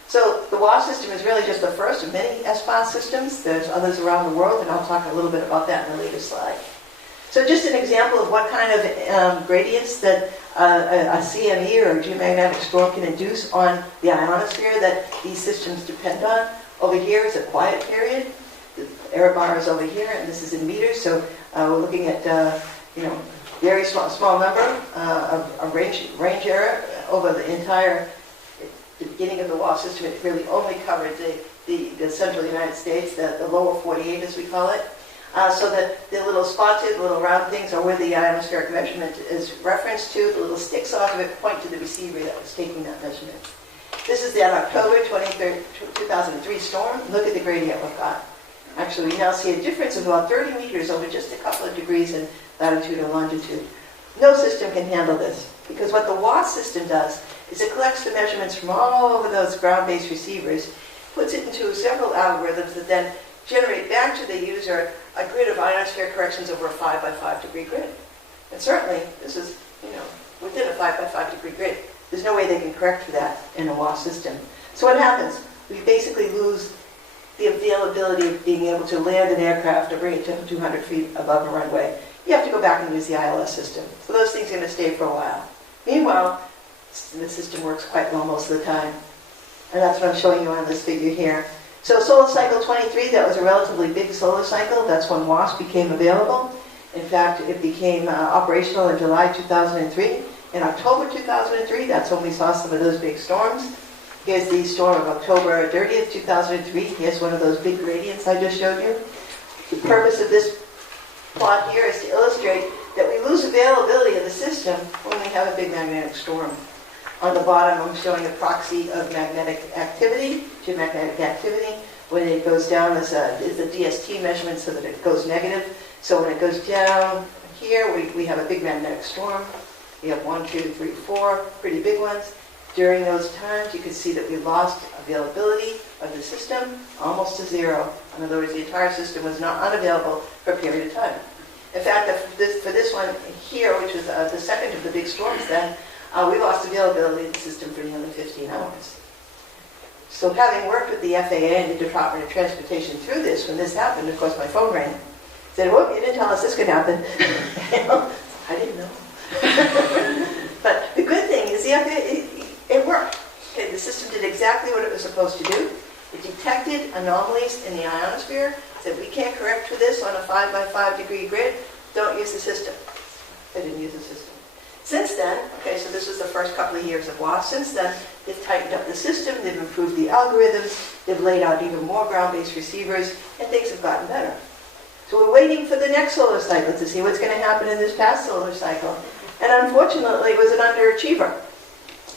So the WASP system is really just the first of many SPAS systems. There's others around the world, and I'll talk a little bit about that in a later slide. So just an example of what kind of gradients that a CME or a geomagnetic storm can induce on the ionosphere that these systems depend on. Over here is a quiet period. The error bar is over here, and this is in meters. So we're looking at very small number of range error over the entire beginning of the WASP system. It really only covered the central United States, the lower 48 as we call it. So that the little spotted, little round things are where the ionospheric measurement is referenced to. The little sticks off of it point to the receiver that was taking that measurement. This is that October 23rd, 2003 storm. Look at the gradient we've got. Actually, we now see a difference of about 30 meters over just a couple of degrees in latitude and longitude. No system can handle this, because what the WASP system does is it collects the measurements from all over those ground-based receivers, puts it into several algorithms that then generate back to the user a grid of ionosphere corrections over a 5 by 5 degree grid. And certainly, this is, within a 5 by 5 degree grid. There's no way they can correct for that in a WASP system. So what happens? We basically lose the availability of being able to land an aircraft or bring it to 200 feet above a runway. You have to go back and use the ILS system. So those things are going to stay for a while. Meanwhile, the system works quite well most of the time. And that's what I'm showing you on this figure here. So solar cycle 23, that was a relatively big solar cycle. That's when WASP became available. In fact, it became operational in July 2003. In October 2003, that's when we saw some of those big storms. Here's the storm of October 30th, 2003. Here's one of those big gradients I just showed you. The purpose of this plot here is to illustrate that we lose availability of the system when we have a big magnetic storm. On the bottom, I'm showing a proxy of magnetic activity, geomagnetic activity. When it goes down, it's a DST measurement so that it goes negative. So when it goes down here, we have a big magnetic storm. We have 1, 2, 3, 4 pretty big ones. During those times, you can see that we lost availability of the system almost to zero. In other words, the entire system was not unavailable for a period of time. In fact, for this one here, which was the second of the big storms then, we lost availability of the system for nearly 15 hours. So having worked with the FAA and the Department of Transportation through this, when this happened, of course, my phone rang. Said, well, you didn't tell us this could happen. I didn't know. But the good thing is the FAA, it worked. Okay, the system did exactly what it was supposed to do. It detected anomalies in the ionosphere, said we can't correct for this on a 5 by 5 degree grid, don't use the system. They didn't use the system. Since then, okay, so this was the first couple of years of WASP. Since then, they've tightened up the system, they've improved the algorithms, they've laid out even more ground-based receivers, and things have gotten better. So we're waiting for the next solar cycle to see what's going to happen in this past solar cycle. And unfortunately, it was an underachiever.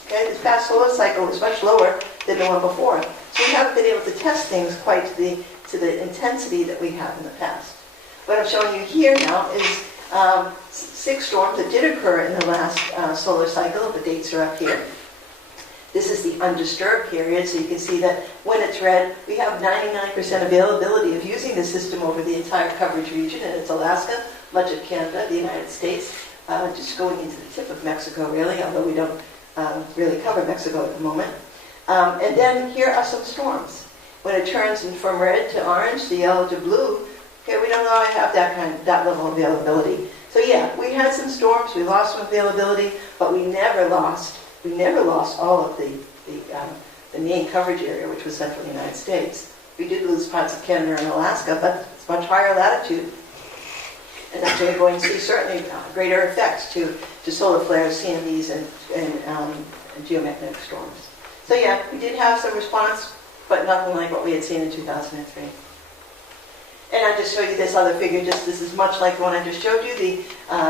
Okay, this past solar cycle was much lower than the one before. So we haven't been able to test things quite to the intensity that we have in the past. What I'm showing you here now is 6 storms that did occur in the last solar cycle. The dates are up here. This is the undisturbed period, so you can see that when it's red, we have 99% availability of using the system over the entire coverage region, and it's Alaska, much of Canada, the United States, just going into the tip of Mexico, really, although we don't really cover Mexico at the moment. And then here are some storms. When it turns from red to orange, the yellow to blue, okay, we don't always have that level of availability. So yeah, we had some storms, we lost some availability, but we never lost all of the main coverage area, which was central United States. We did lose parts of Canada and Alaska, but it's much higher latitude. And that's where you're going to see certainly greater effects to solar flares, CMEs, and geomagnetic storms. So yeah, we did have some response, but nothing like what we had seen in 2003. And I just show you this other figure. This is much like the one I just showed you.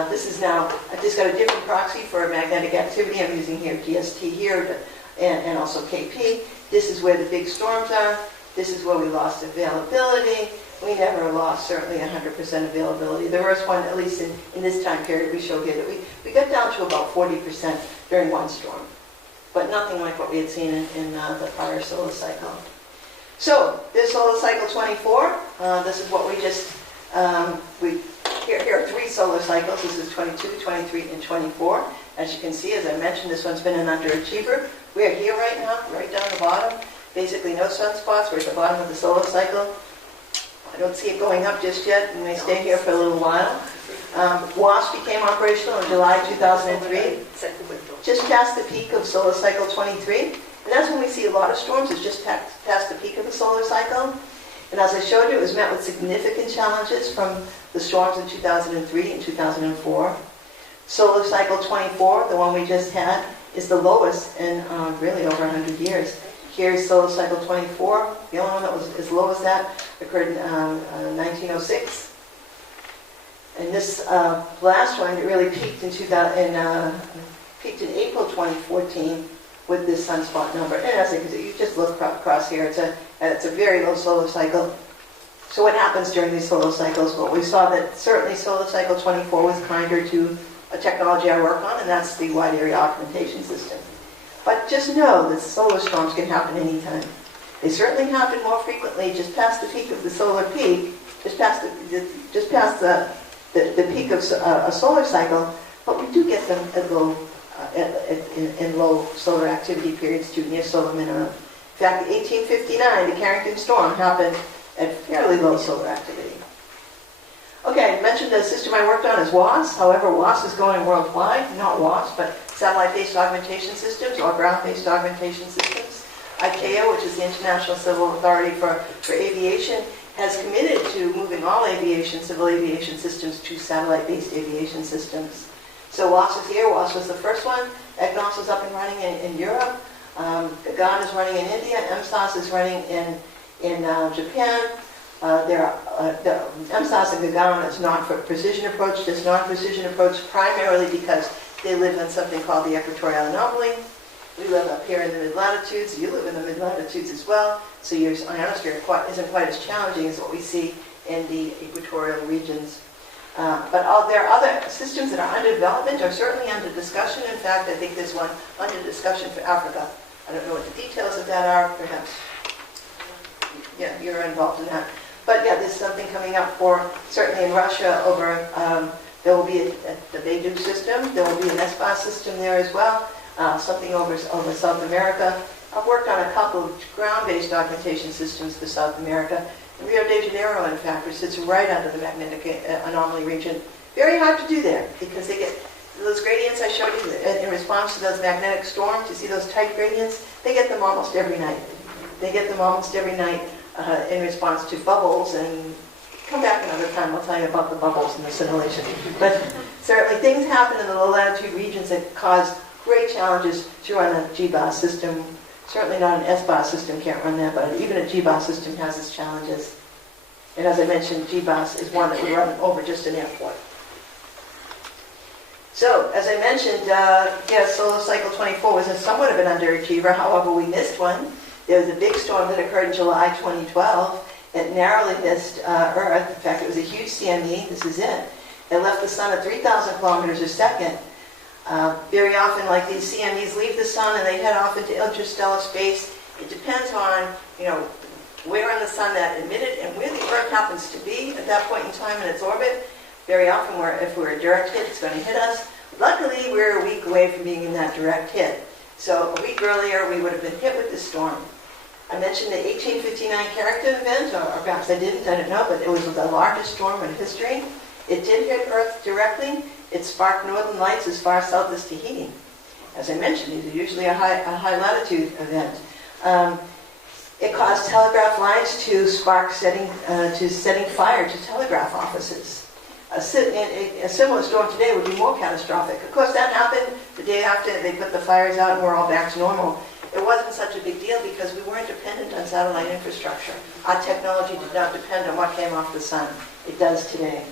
This is now, I've just got a different proxy for magnetic activity. I'm using here DST here, and also KP. This is where the big storms are. This is where we lost availability. We never lost, certainly, 100% availability. The worst one, at least in this time period, we show here that we got down to about 40% during one storm. But nothing like what we had seen in the prior solar cycle. So, this solar cycle 24, this is what we just, here are 3 solar cycles. This is 22, 23, and 24. As you can see, as I mentioned, this one's been an underachiever. We are here right now, right down the bottom. Basically no sunspots. We're at the bottom of the solar cycle. I don't see it going up just yet. We may stay here for a little while. WASP became operational in July 2003, just past the peak of solar cycle 23. And that's when we see a lot of storms. It's just past the peak of the solar cycle. And as I showed you, it was met with significant challenges from the storms in 2003 and 2004. Solar cycle 24, the one we just had, is the lowest in really over 100 years. Here's solar cycle 24. The only one that was as low as that occurred in 1906. And this last one, it really peaked in peaked in April 2014 with this sunspot number. And as you just look across here, it's a very low solar cycle. So what happens during these solar cycles? Well, we saw that certainly solar cycle 24 was kinder to a technology I work on, and that's the wide area augmentation system. But just know that solar storms can happen anytime. They certainly happen more frequently just past the peak of the solar peak, just past the peak of a solar cycle, but we do get them at in low solar activity periods too, near solar minimum. In fact, 1859, the Carrington storm happened at fairly low solar activity. Okay, I mentioned the system I worked on is WASP. However, WASP is going worldwide, not WASP, but satellite-based augmentation systems or ground-based augmentation systems. ICAO, which is the International Civil Authority for Aviation, has committed to moving all civil aviation systems to satellite-based aviation systems. So WASP is here. WASP was the first one. EGNOS is up and running in Europe. Gaghan is running in India. MSAS is running in Japan. The MSAS and Gagana is not for precision approach. This non-precision approach primarily because they live in something called the equatorial anomaly. We live up here in the mid-latitudes. You live in the mid-latitudes as well. So your ionosphere isn't quite as challenging as what we see in the equatorial regions. But there are other systems that are under development or certainly under discussion. In fact, I think there's one under discussion for Africa. I don't know what the details of that are. Perhaps you're involved in that. But yeah, there's something coming up for, certainly in Russia, over, there will be the Beidou system. There will be an SBA system there as well. Something over South America. I've worked on a couple of ground-based augmentation systems for South America. Rio de Janeiro, in fact, which sits right under the magnetic anomaly region. Very hard to do there because they get those gradients I showed you in response to those magnetic storms. You see those tight gradients? They get them almost every night. They get them almost every night in response to bubbles. And come back another time, I'll tell you about the bubbles and the simulation. But certainly things happen in the low-latitude regions that cause great challenges to run a GBAS system. Certainly not an SBAS system can't run that, but even a GBAS system has its challenges. And as I mentioned, GBAS is one that would run over just an airport. So, as I mentioned, yes, Solar Cycle 24 was somewhat of an underachiever. However, we missed one. There was a big storm that occurred in July 2012. It narrowly missed Earth. In fact, it was a huge CME. This is it. It left the sun at 3,000 kilometers a second. Very often, like these CMEs leave the sun and they head off into interstellar space. It depends on, where in the sun that emitted and where the Earth happens to be at that point in time in its orbit. Very often, if we're a direct hit, it's going to hit us. Luckily, we're a week away from being in that direct hit. So a week earlier, we would have been hit with this storm. I mentioned the 1859 Carrington event, or perhaps I didn't, I don't know, but it was the largest storm in history. It did hit Earth directly. It sparked northern lights as far south as Tahiti. As I mentioned, these are usually a high latitude event. It caused telegraph lines to spark setting fire to telegraph offices. A similar storm today would be more catastrophic. Of course, that happened the day after they put the fires out and we're all back to normal. It wasn't such a big deal because we weren't dependent on satellite infrastructure. Our technology did not depend on what came off the sun. It does today.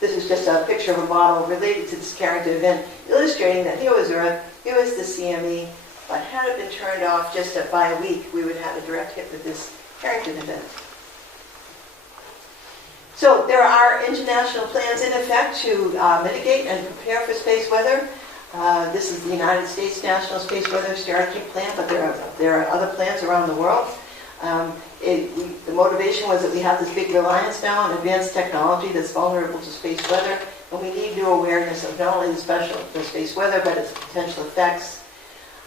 This is just a picture of a model related to this Carrington event, illustrating that here was Earth, here was the CME, but had it been turned off just by a week, we would have had a direct hit with this Carrington event. So there are international plans in effect to mitigate and prepare for space weather. This is the United States National Space Weather Strategy Plan, but there are other plans around the world. The motivation was that we have this big reliance now on advanced technology that's vulnerable to space weather, and we need new awareness of not only the space weather, but its potential effects.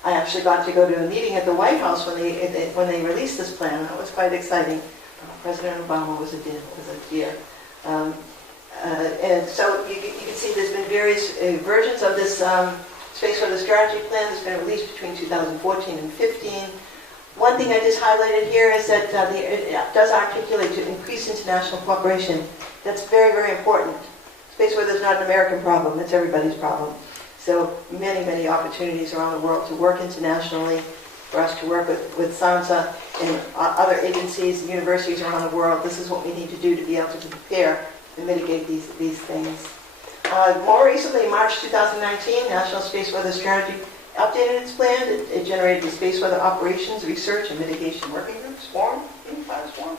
I actually got to go to a meeting at the White House when they released this plan, and that was quite exciting. President Obama was a dear. And so you can see there's been various versions of this space weather strategy plan that's been released between 2014 and 2015. One thing I just highlighted here is that it does articulate to increase international cooperation. That's very, very important. Space weather is not an American problem, it's everybody's problem. So many, many opportunities around the world to work internationally, for us to work with SANSA and other agencies and universities around the world. This is what we need to do to be able to prepare and mitigate these things. More recently, in March 2019, National Space Weather Strategy updated its plan. It generated the Space Weather Operations, Research, and Mitigation Working Group, SWARM. Can you find SWARM?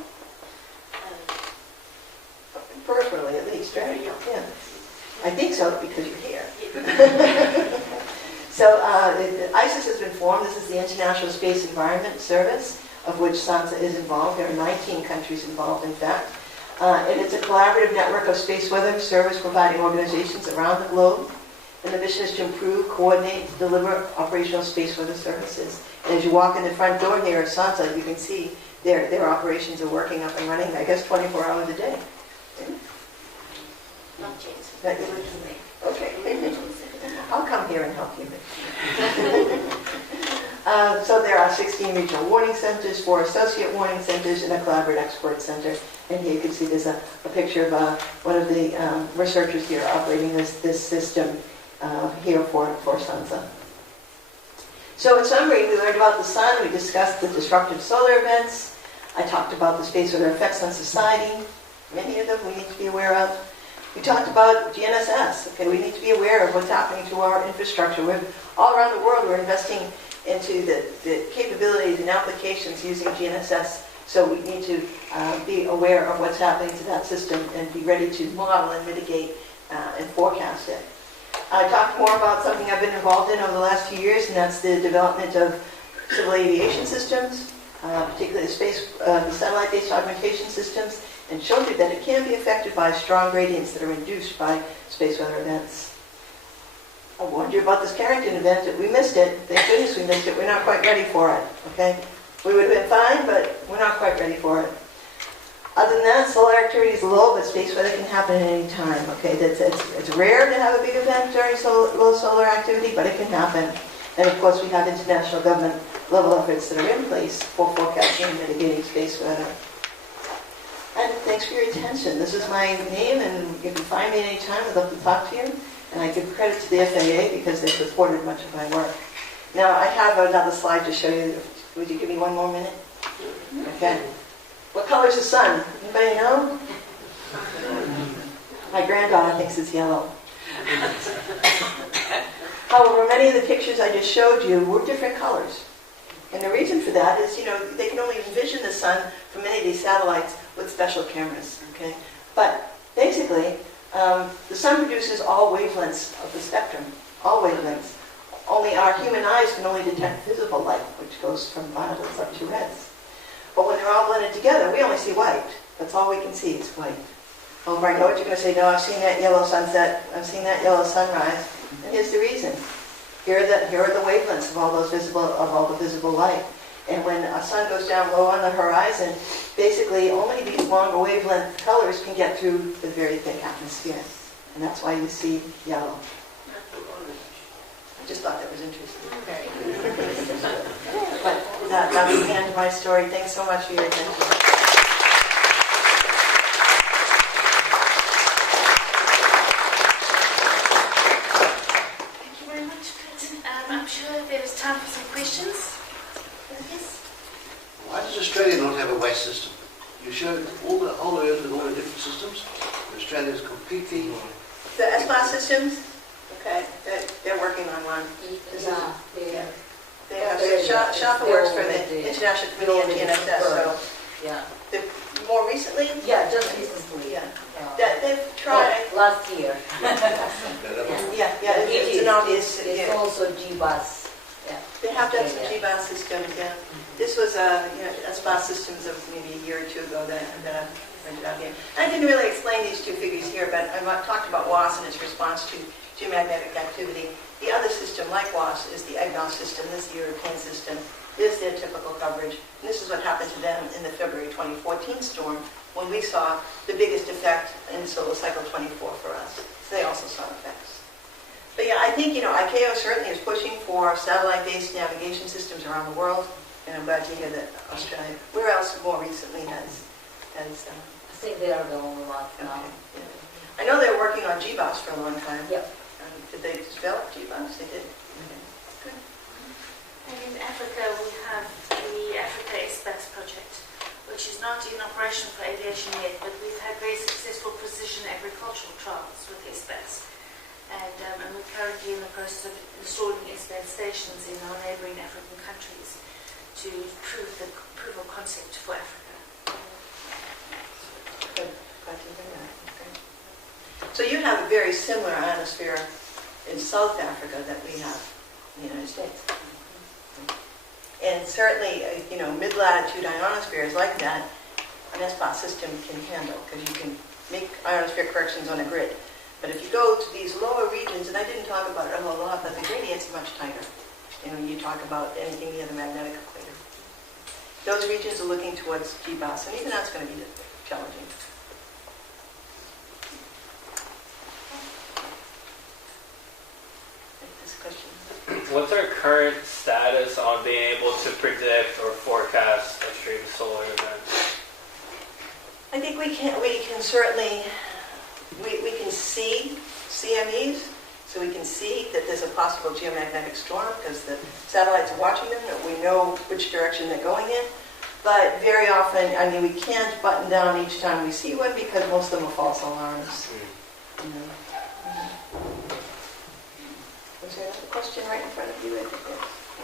Personally, at least, right? Yeah. I think so, because you're here. So ISIS has been formed. This is the International Space Environment Service, of which SANSA is involved. There are 19 countries involved, in fact. And it's a collaborative network of space weather service providing organizations around the globe. And the mission is to improve, coordinate, deliver operational space weather services. And as you walk in the front door here at SANSA, you can see their operations are working up and running, I guess, 24 hours a day. Not yet. Okay. I'll come here and help you. So there are 16 regional warning centers, 4 associate warning centers, and a collaborative expert center. And here you can see there's a picture of one of the researchers here operating this system here for SANSA. So in summary, we learned about the sun, we discussed the disruptive solar events, I talked about the space weather effects on society. Many of them we need to be aware of. We talked about GNSS. Okay, we need to be aware of what's happening to our infrastructure. All around the world, we're investing into the capabilities and applications using GNSS. So we need to be aware of what's happening to that system and be ready to model and mitigate and forecast it. I talked more about something I've been involved in over the last few years, and that's the development of civil aviation systems, particularly the satellite-based augmentation systems, and showed you that it can be affected by strong gradients that are induced by space weather events. I warned you about this Carrington event, that we missed it. Thank goodness we missed it. We're not quite ready for it, okay? We would have been fine, but we're not quite ready for it. Other than that, solar activity is low, but space weather can happen at any time, okay? It's rare to have a big event during low solar activity, but it can happen. And of course, we have international government level efforts that are in place for forecasting and mitigating space weather. And thanks for your attention. This is my name, and you can find me at any time. I'd love to talk to you. And I give credit to the FAA because they supported much of my work. Now, I have another slide to show you. Would you give me one more minute? Okay. What color is the sun? Anybody know? My granddaughter thinks it's yellow. However, many of the pictures I just showed you were different colors. And the reason for that is, they can only envision the sun from many of these satellites with special cameras, okay? But basically, the sun produces all wavelengths of the spectrum, all wavelengths. Only our human eyes can only detect visible light, which goes from violets up to reds. But when they're all blended together, we only see white. That's all we can see, is white. Oh, I know what you're going to say. No, I've seen that yellow sunset. I've seen that yellow sunrise. And here's the reason. Here are the wavelengths of all the visible light. And when a sun goes down low on the horizon, basically only these longer wavelength colors can get through the very thick atmosphere. And that's why you see yellow. I just thought that was interesting. But that was the end of my story. Thanks so much for your attention. I'm sure there's time for some questions. Yes? Why does Australia not have a waste system? You showed all the whole Earth with all the different systems. Australia is completely... The S-class systems, okay, they're working on one. Shapa works for the International Committee on GNSS, so... Yeah. More recently? Yeah, just recently. Yeah. They've tried... Last year. Yeah, it's an obvious... It's also GBus. Yeah. They have to have some GBAS systems, yeah. This was S-class systems of maybe a year or two ago that I rented out here. I didn't really explain these two figures here, but I talked about WAS and its response to geomagnetic activity. The other system, like WAS, is the EGNOS system. This is the European system. This is their typical coverage. And this is what happened to them in the February 2014 storm, when we saw the biggest effect in solar cycle 24 for us. So they also saw effects. But yeah, I think, ICAO certainly is pushing for satellite-based navigation systems around the world, and I'm glad to hear that Australia, where else more recently has I think they are the only ones now. Okay, yeah. I know they were working on GBOS for a long time. Yep. Did they develop GBOS? They did. Okay. Good. And in Africa, we have the Africa Space project, which is not in operation for aviation yet, but we've had very successful precision agricultural trials with space. And we're currently in the process of installing space stations in our neighbouring African countries to prove the proof of concept for Africa. Good. Glad to hear that. Okay. So you have a very similar ionosphere in South Africa that we have in the United States. And certainly, mid-latitude ionospheres like that, an SBOT system can handle, because you can make ionosphere corrections on a grid. But if you go to these lower regions, and I didn't talk about it a whole lot, but the gradient's much tighter. You talk about anything near the magnetic equator. Those regions are looking towards GBOS, and even that's going to be challenging. This question. What's our current status on being able to predict or forecast extreme solar events? I think we can certainly, we can see CMEs, so we can see that there's a possible geomagnetic storm because the satellites are watching them, and we know which direction they're going in. But very often, I mean, we can't button down each time we see one because most of them are false alarms. You know. Was there another question right in front of you? I think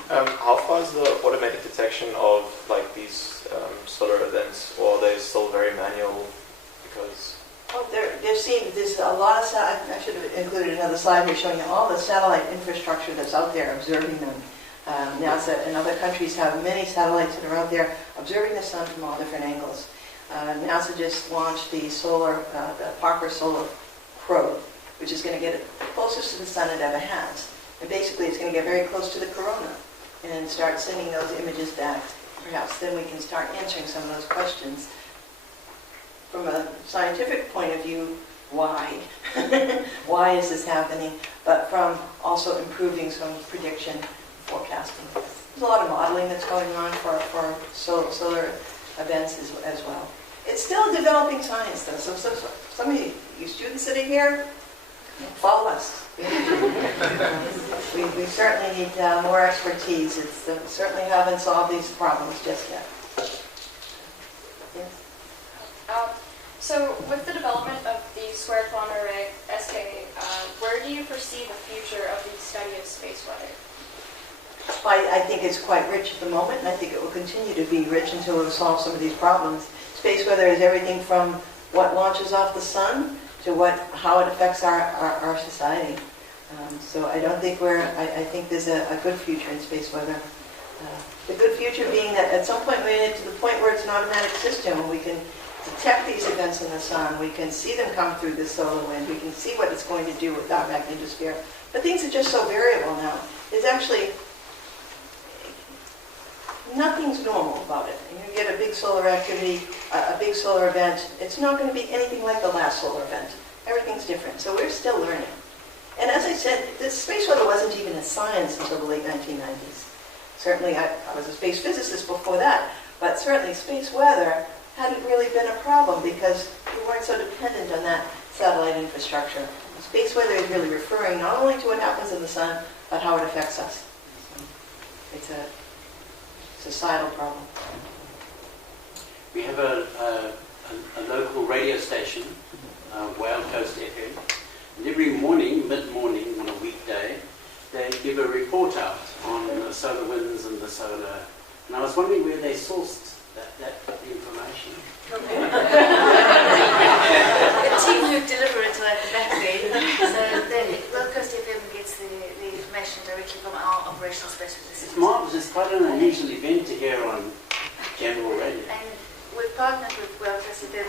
How far is the automated detection of like these solar events, or are they still very manual? Because there's a lot of, I should have included another slide here showing you all the satellite infrastructure that's out there observing them. NASA and other countries have many satellites that are out there observing the sun from all different angles. NASA just launched the Parker Solar Probe, which is going to get it closest to the sun it ever has. And basically it's going to get very close to the corona and start sending those images back. Perhaps then we can start answering some of those questions. From a scientific point of view, why? Why is this happening? But from also improving some prediction forecasting. There's a lot of modeling that's going on for solar events as well. It's still developing science though, so some of you students sitting here, follow us. We certainly need more expertise. Certainly haven't solved these problems just yet. Yes? So with the development of the Square Kilometer Array SK, where do you foresee the future of the study of space weather? I think it's quite rich at the moment, and I think it will continue to be rich until we solve some of these problems. Space weather is everything from what launches off the sun to how it affects our society. So I don't think I think there's a good future in space weather. The good future being that at some point we get to the point where it's an automatic system, and we can detect these events in the sun, we can see them come through the solar wind, we can see what it's going to do with our magnetosphere. But things are just so variable now. There's actually nothing's normal about it. You get a big solar activity, a big solar event, it's not going to be anything like the last solar event. Everything's different. So we're still learning. And as I said, this space weather wasn't even a science until the late 1990s. Certainly, I was a space physicist before that, but certainly space weather hadn't really been a problem because we weren't so dependent on that satellite infrastructure. Space weather is really referring not only to what happens in the sun, but how it affects us. It's a societal problem. We have a local radio station, Whale Coast FM, and every morning, mid-morning on a weekday, they give a report out on the solar winds and the solar. And I was wondering where they sourced that information. The team who deliver it at the battery, so the Whale Coast FM gets the information directly from our operational specialist. It's marvelous. It's quite an unusual event to hear on general radio. And we've partnered with Whale Coast FM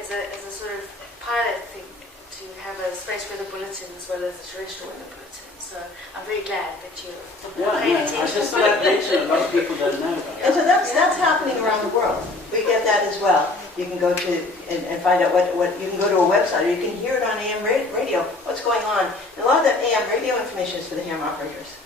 as a sort of pilot thing to have a space weather bulletin as well as a terrestrial weather bulletin. So I'm very glad that you're paying attention. I just thought I'd mention a lot of people don't know about it. And so that's happening around the world. We get that as well. You can go to and find out what you can go to a website, or you can hear it on AM radio. What's going on? And a lot of that AM radio information is for the ham operators.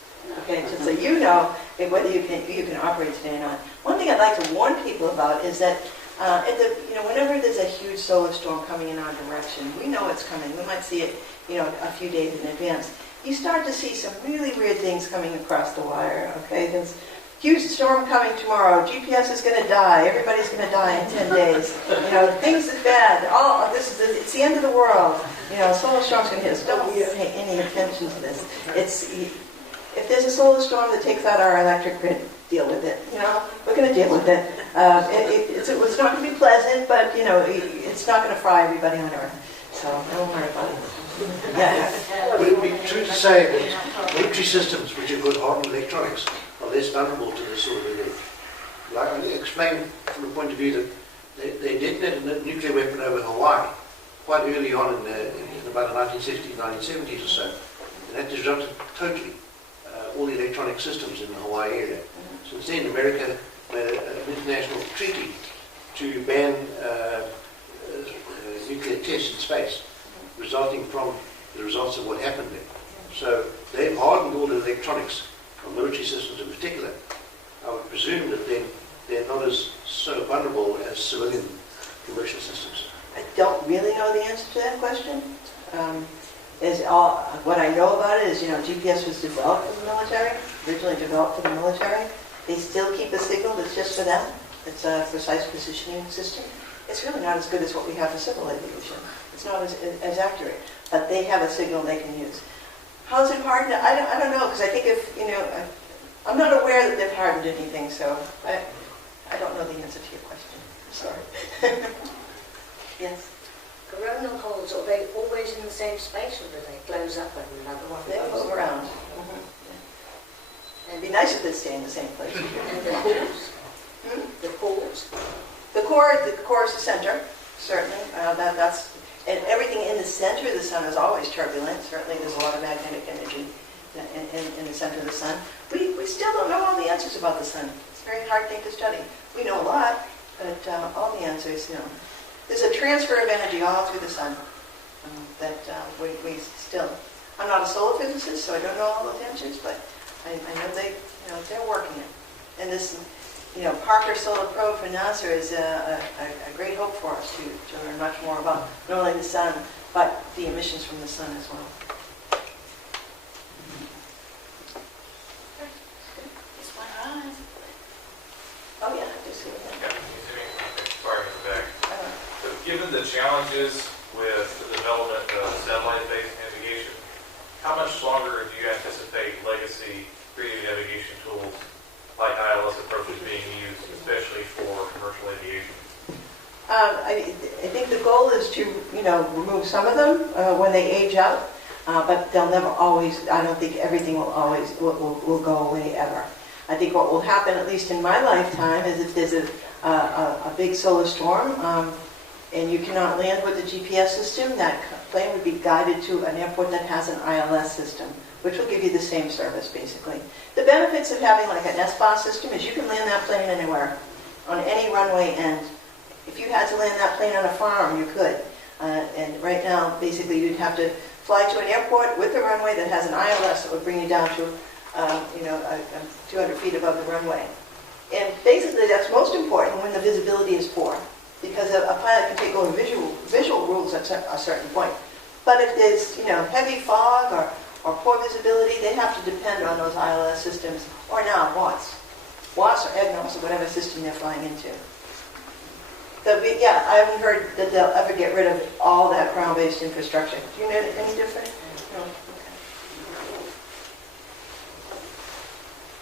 Okay, so you know whether you can operate today or not. One thing I'd like to warn people about is that whenever there's a huge solar storm coming in our direction, we know it's coming. We might see it, a few days in advance. You start to see some really weird things coming across the wire. Okay, there's huge storm coming tomorrow. GPS is going to die. Everybody's going to die in 10 days. Things are bad. It's the end of the world. Solar storm's going to hit us. Don't pay any attention to this. If there's a solar storm that takes out our electric grid, deal with it. We're going to deal with it. It's not going to be pleasant, but it's not going to fry everybody on Earth. So don't worry about it. Yeah. Would it be true to say that military systems, which are good hardened electronics, are less vulnerable to this sort of event? Like I explained from the point of view that they detonated a nuclear weapon over Hawaii quite early on in about the 1960s, 1970s or so. And that disrupted totally all the electronic systems in the Hawaii area. Since then, America made an international treaty to ban nuclear tests in space, resulting from the results of what happened there. So they've hardened all the electronics of military systems in particular. I would presume that then they're not so vulnerable as civilian commercial systems. I don't really know the answer to that question. What I know about it is, GPS was developed for the military, originally developed for the military. They still keep a signal that's just for them. It's a precise positioning system. It's really not as good as what we have for civil aviation. It's not as accurate, but they have a signal they can use. How is it hardened? I don't know, because I think if, I'm not aware that they've hardened anything, so I don't know the answer to your question. Sorry. Yes? Coronal holes, are they always in the same space, or do they close up and another one They goes move around. Yeah. It'd be nice if they'd stay in the same place. And the cores? The cores? The core is the center, certainly. And everything in the center of the sun is always turbulent. Certainly there's a lot of magnetic energy in the center of the sun. We still don't know all the answers about the sun. It's a very hard thing to study. We know a lot, but all the answers, there's a transfer of energy all through the sun that we still... I'm not a solar physicist, so I don't know all those answers, but I know they're working it. And this... Parker Solar Probe for NASA is a great hope for us to learn much more about not only the sun, but the emissions from the sun as well. This one, right? Oh yeah, I just see it. Yeah, sorry, Mr. Beck. So given the challenges with the development of satellite-based navigation, how much longer do you anticipate legacy 3D navigation tools like ILS approaches being used, especially for commercial aviation? I think the goal is to, remove some of them when they age out, but they'll never always, I don't think everything will always, will go away ever. I think what will happen, at least in my lifetime, is if there's a big solar storm and you cannot land with the GPS system, that plane would be guided to an airport that has an ILS system, which will give you the same service, basically. The benefits of having like an SBOS system is you can land that plane anywhere, on any runway end. If you had to land that plane on a farm, you could. And right now, basically, you'd have to fly to an airport with a runway that has an ILS that would bring you down to, 200 feet above the runway. And basically, that's most important when the visibility is poor, because a pilot can take over visual rules at a certain point. But if there's, heavy fog or poor visibility, they have to depend on those ILS systems, or now WAAS or EGNOS, or whatever system they're flying into. So, yeah, I haven't heard that they'll ever get rid of all that ground-based infrastructure. Do you know any different? No. Okay.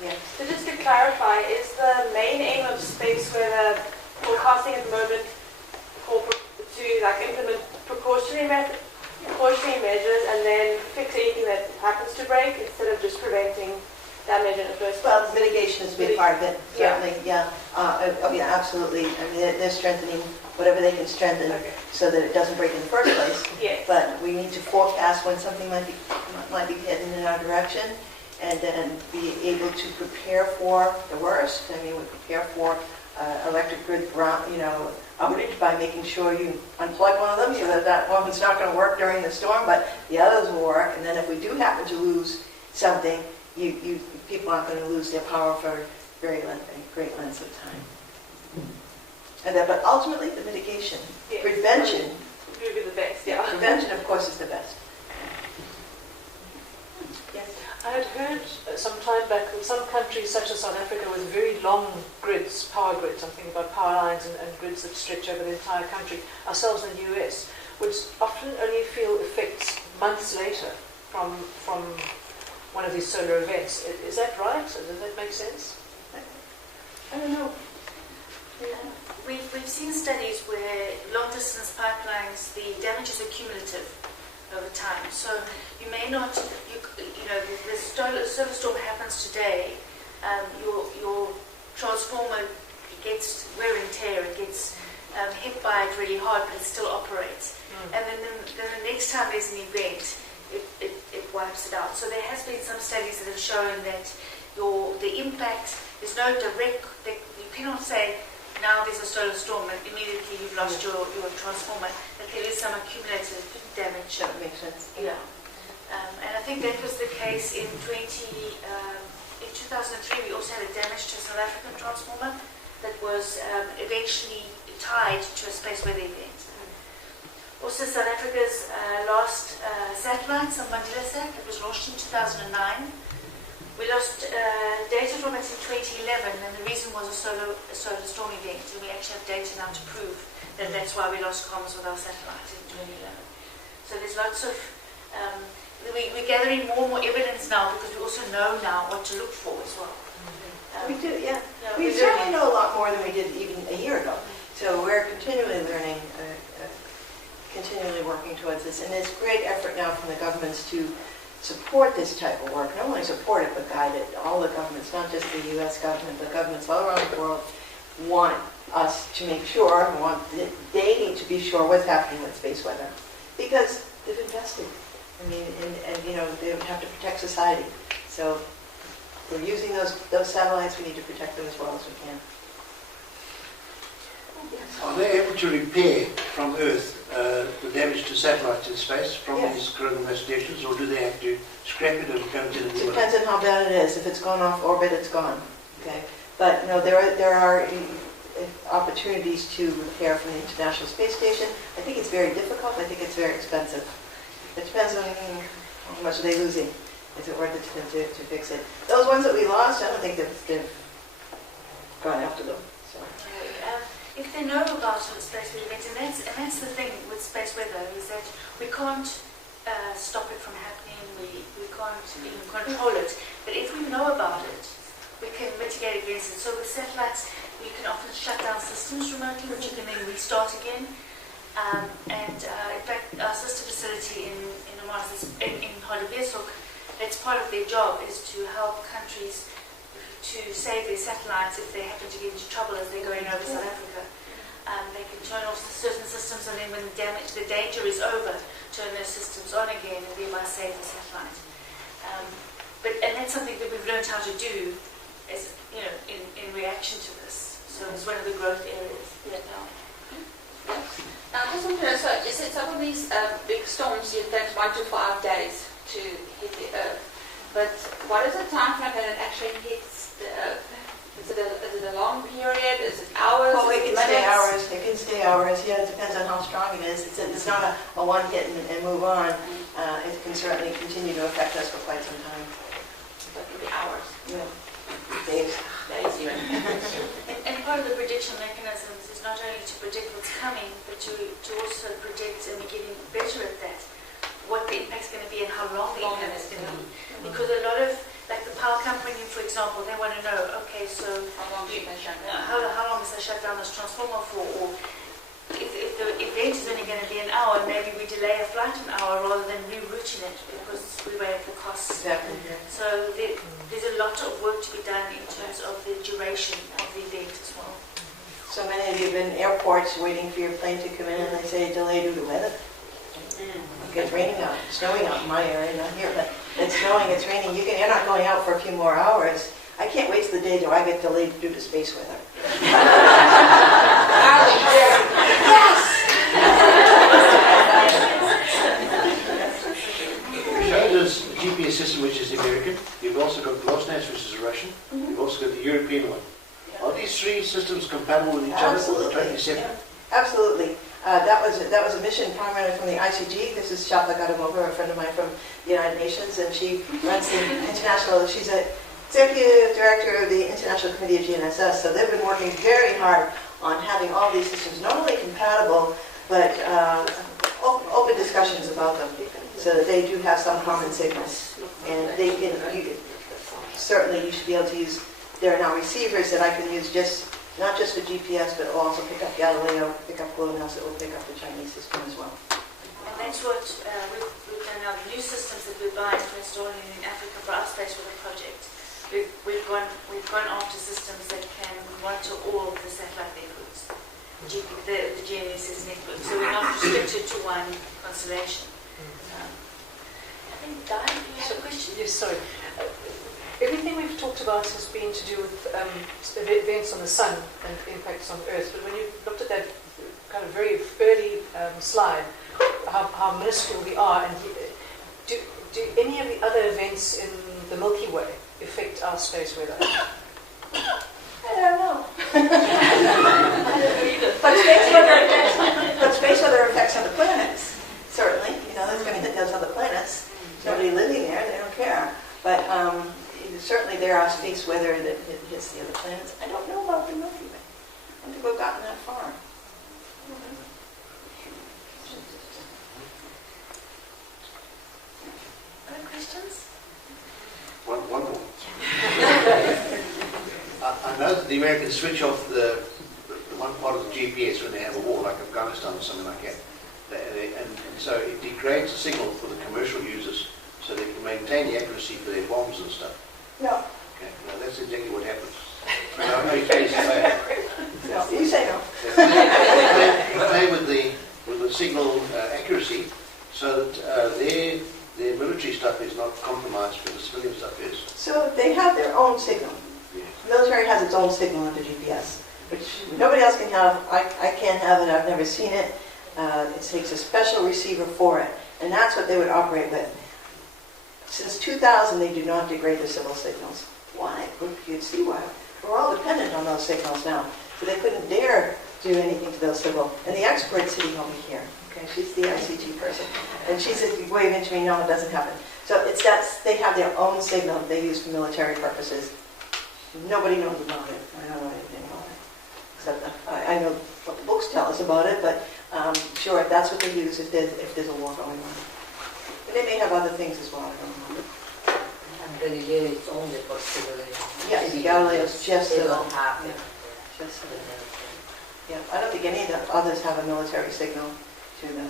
Yeah. So just to clarify, is the main aim of space weather forecasting at the moment to implement precautionary measures and then fix anything that happens to break instead of just preventing damage in the first place? Well, mitigation is a big part of it, certainly, yeah. Yeah, absolutely. I mean, they're strengthening whatever they can strengthen so that it doesn't break in the first place. Yes. But we need to forecast when something might be heading in our direction, and then be able to prepare for the worst. I mean, we prepare for electric grid outage by making sure you unplug one of them so that one's not going to work during the storm, but the others will work. And then if we do happen to lose something, people aren't going to lose their power for great lengths of time. And then, but ultimately, the mitigation, prevention, would be the best. Yeah. Prevention, of course, is the best. Yes. I had heard some time back that some countries, such as South Africa, with very long grids, power grids, I'm thinking about power lines and grids that stretch over the entire country, ourselves in the US, would often only feel effects months later from one of these solar events. Is that right? Does that make sense? I don't know. We've seen studies where long-distance pipelines, the damage is accumulative over time. So you may not, the solar storm happens today, your transformer gets wear and tear, it gets hit by it really hard, but it still operates. And then the next time there's an event, it wipes it out. So there has been some studies that have shown that the impact, there's no direct, you cannot say, now there's a solar storm and immediately you've lost your transformer, that there is some accumulative damage. That makes sense. Yeah. And I think that was the case in 2003. We also had a damage to a South African transformer that was eventually tied to a space weather event. Also, South Africa's last satellite, Mandela-sat, that was launched in 2009. We lost data from it in 2011, and the reason was a solar storm event, and we actually have data now to prove that that's why we lost comms with our satellite in 2011. So there's lots of, we're gathering more and more evidence now because we also know now what to look for as well. We do, yeah. Yeah, We we're certainly learning. know a lot more than we did even a year ago. So we're continually learning, continually working towards this. And there's great effort now from the governments to support this type of work. Not only support it, but guide it. All the governments, not just the U.S. government, but governments all around the world want us to make sure, they need to be sure what's happening with space weather. Because they've invested. I mean, and you know, they have to protect society. So we're using those satellites, we need to protect them as well as we can. Are they able to repair from Earth the damage to satellites in space from Yes. these current investigations, or do they have to scrap it and go to the new one? Depends on how bad it is. If it's gone off orbit, it's gone. Okay, but no, there are opportunities to repair from the International Space Station. I think it's very difficult. I think it's very expensive. It depends on how much are they losing. Is it worth it to them to fix it? Those ones that we lost, I don't think they've gone after them. So. If they know about space weather events, and that's the thing with space weather, is that we can't stop it from happening, we can't even control it, but if we know about it, we can mitigate against it. So with satellites, we can often shut down systems remotely, which you can then restart again. In fact, our sister facility in Harderwijk, that's part of their job, is to help countries to save their satellites if they happen to get into trouble as they're going over South Africa. They can turn off certain systems, and then when the danger is over, turn those systems on again and thereby save the satellite. And that's something that we've learned how to do, as you know, in reaction to this. So it's one of the growth areas. Yeah. Now, I just want to know, so you said some of these big storms you take 1 to 5 days to hit the Earth, but what is the time frame that it actually hits the Earth? Is it a long period? Is it hours? Oh, it can minutes? stay hours. It can stay hours. Yeah, it depends on how strong it is. It's not a one hit and move on. It can certainly continue to affect us for quite some time. That can be hours. Yeah. Days. Days even. And part of the prediction mechanisms is not only to predict what's coming, but to also predict, and we're getting better at that, what the impact's going to be and how long the impact is going to be. Because a lot of, like the power company, for example, they want to know, okay, so How long do you shut down? how long must I shut down this transformer for? Or if the event is only going to be an hour, maybe we delay a flight an hour rather than rerouting it because we weigh up the costs. Exactly. So there's a lot of work to be done in terms of the duration of the event as well. So many of you have been in airports waiting for your plane to come in, and they say delay due to weather. It's raining out, snowing out in my area, not here, but it's snowing, it's raining. You're not going out for a few more hours. I can't wait till the day do I get delayed due to space weather. You showed us the GPS system, which is the American. You've also got GLONASS, which is a Russian. You've also got the European one. Are these three systems compatible with each other, or are they totally separate? Yeah. Absolutely. That was a mission primarily from the ICG. This is Shapa Gadamova, a friend of mine from the United Nations, and she runs the international. She's an executive director of the International Committee of GNSS. So they've been working very hard on having all these systems not only compatible, but open discussions about them, so that they do have some common signals. And they can certainly you should be able to use. There are now receivers that I can use not just for GPS, but will also pick up Galileo, pick up GLONASS, that will pick up the Chinese system as well. And that's what we've done now. The new systems that we're buying for installing in Africa for our space weather project. We've gone after systems that can monitor all of the satellite networks, the GNSS network. So we're not restricted to one constellation. I think Diane, you have a question? Yes, sorry. Everything we've talked about has been to do with events on the sun and impacts on Earth. But when you looked at that kind of very early slide, how minuscule we are, and do any of the other events in the Milky Way affect our space weather? I don't know. I don't know either. But space weather affects other planets, certainly. You know, that's going to hit those other planets. Nobody living there, they don't care. But certainly there are space weather that hits the other planets. I don't know about the Milky Way. I don't think we've gotten that far. Other questions? One more. I know that the Americans switch off the one part of the GPS when they have a war, like Afghanistan or something like that. And so it degrades the signal for the commercial users so they can maintain the accuracy for their bombs and stuff. No. Okay, now that's exactly what happens. No, you say No, you say no. They play with the signal accuracy so that their military stuff is not compromised, but the civilian stuff is. So they have their own signal. Yeah. The military has its own signal on the GPS, which nobody else can have. I can't have it. I've never seen it. It takes a special receiver for it, and that's what they would operate with. Since 2000, they do not degrade the civil signals. Why? Well, you'd see why. We're all dependent on those signals now, so they couldn't dare do anything to those signals. And the expert's sitting over here. Okay, she's the ICG person, and she's waving to me. No, it doesn't happen. So they have their own signal they use for military purposes. Nobody knows about it. I don't know anything about it, except that I know what the books tell us about it. But sure, that's what they use if there's a war going on. But they may have other things as well. I don't know. And Galileo is only for civilian. Yes, Galileo's just They civil. don't have Yeah. it. Just civil. Yeah, I don't think any of the others have a military signal to them.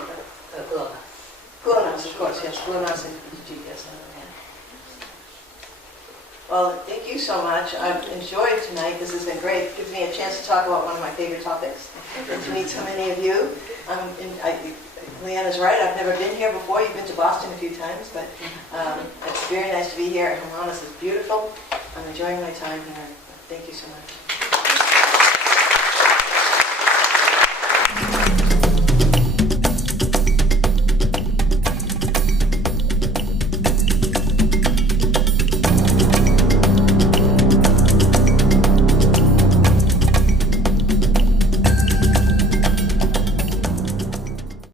GLONASS. GLONASS, of course, yes. GLONASS and GPS. Well, thank you so much. I've enjoyed tonight. This has been great. It gives me a chance to talk about one of my favorite topics, and to meet so many of you. Leanna's right. I've never been here before. You've been to Boston a few times, but it's very nice to be here. Hermanus is beautiful. I'm enjoying my time here. Thank you so much.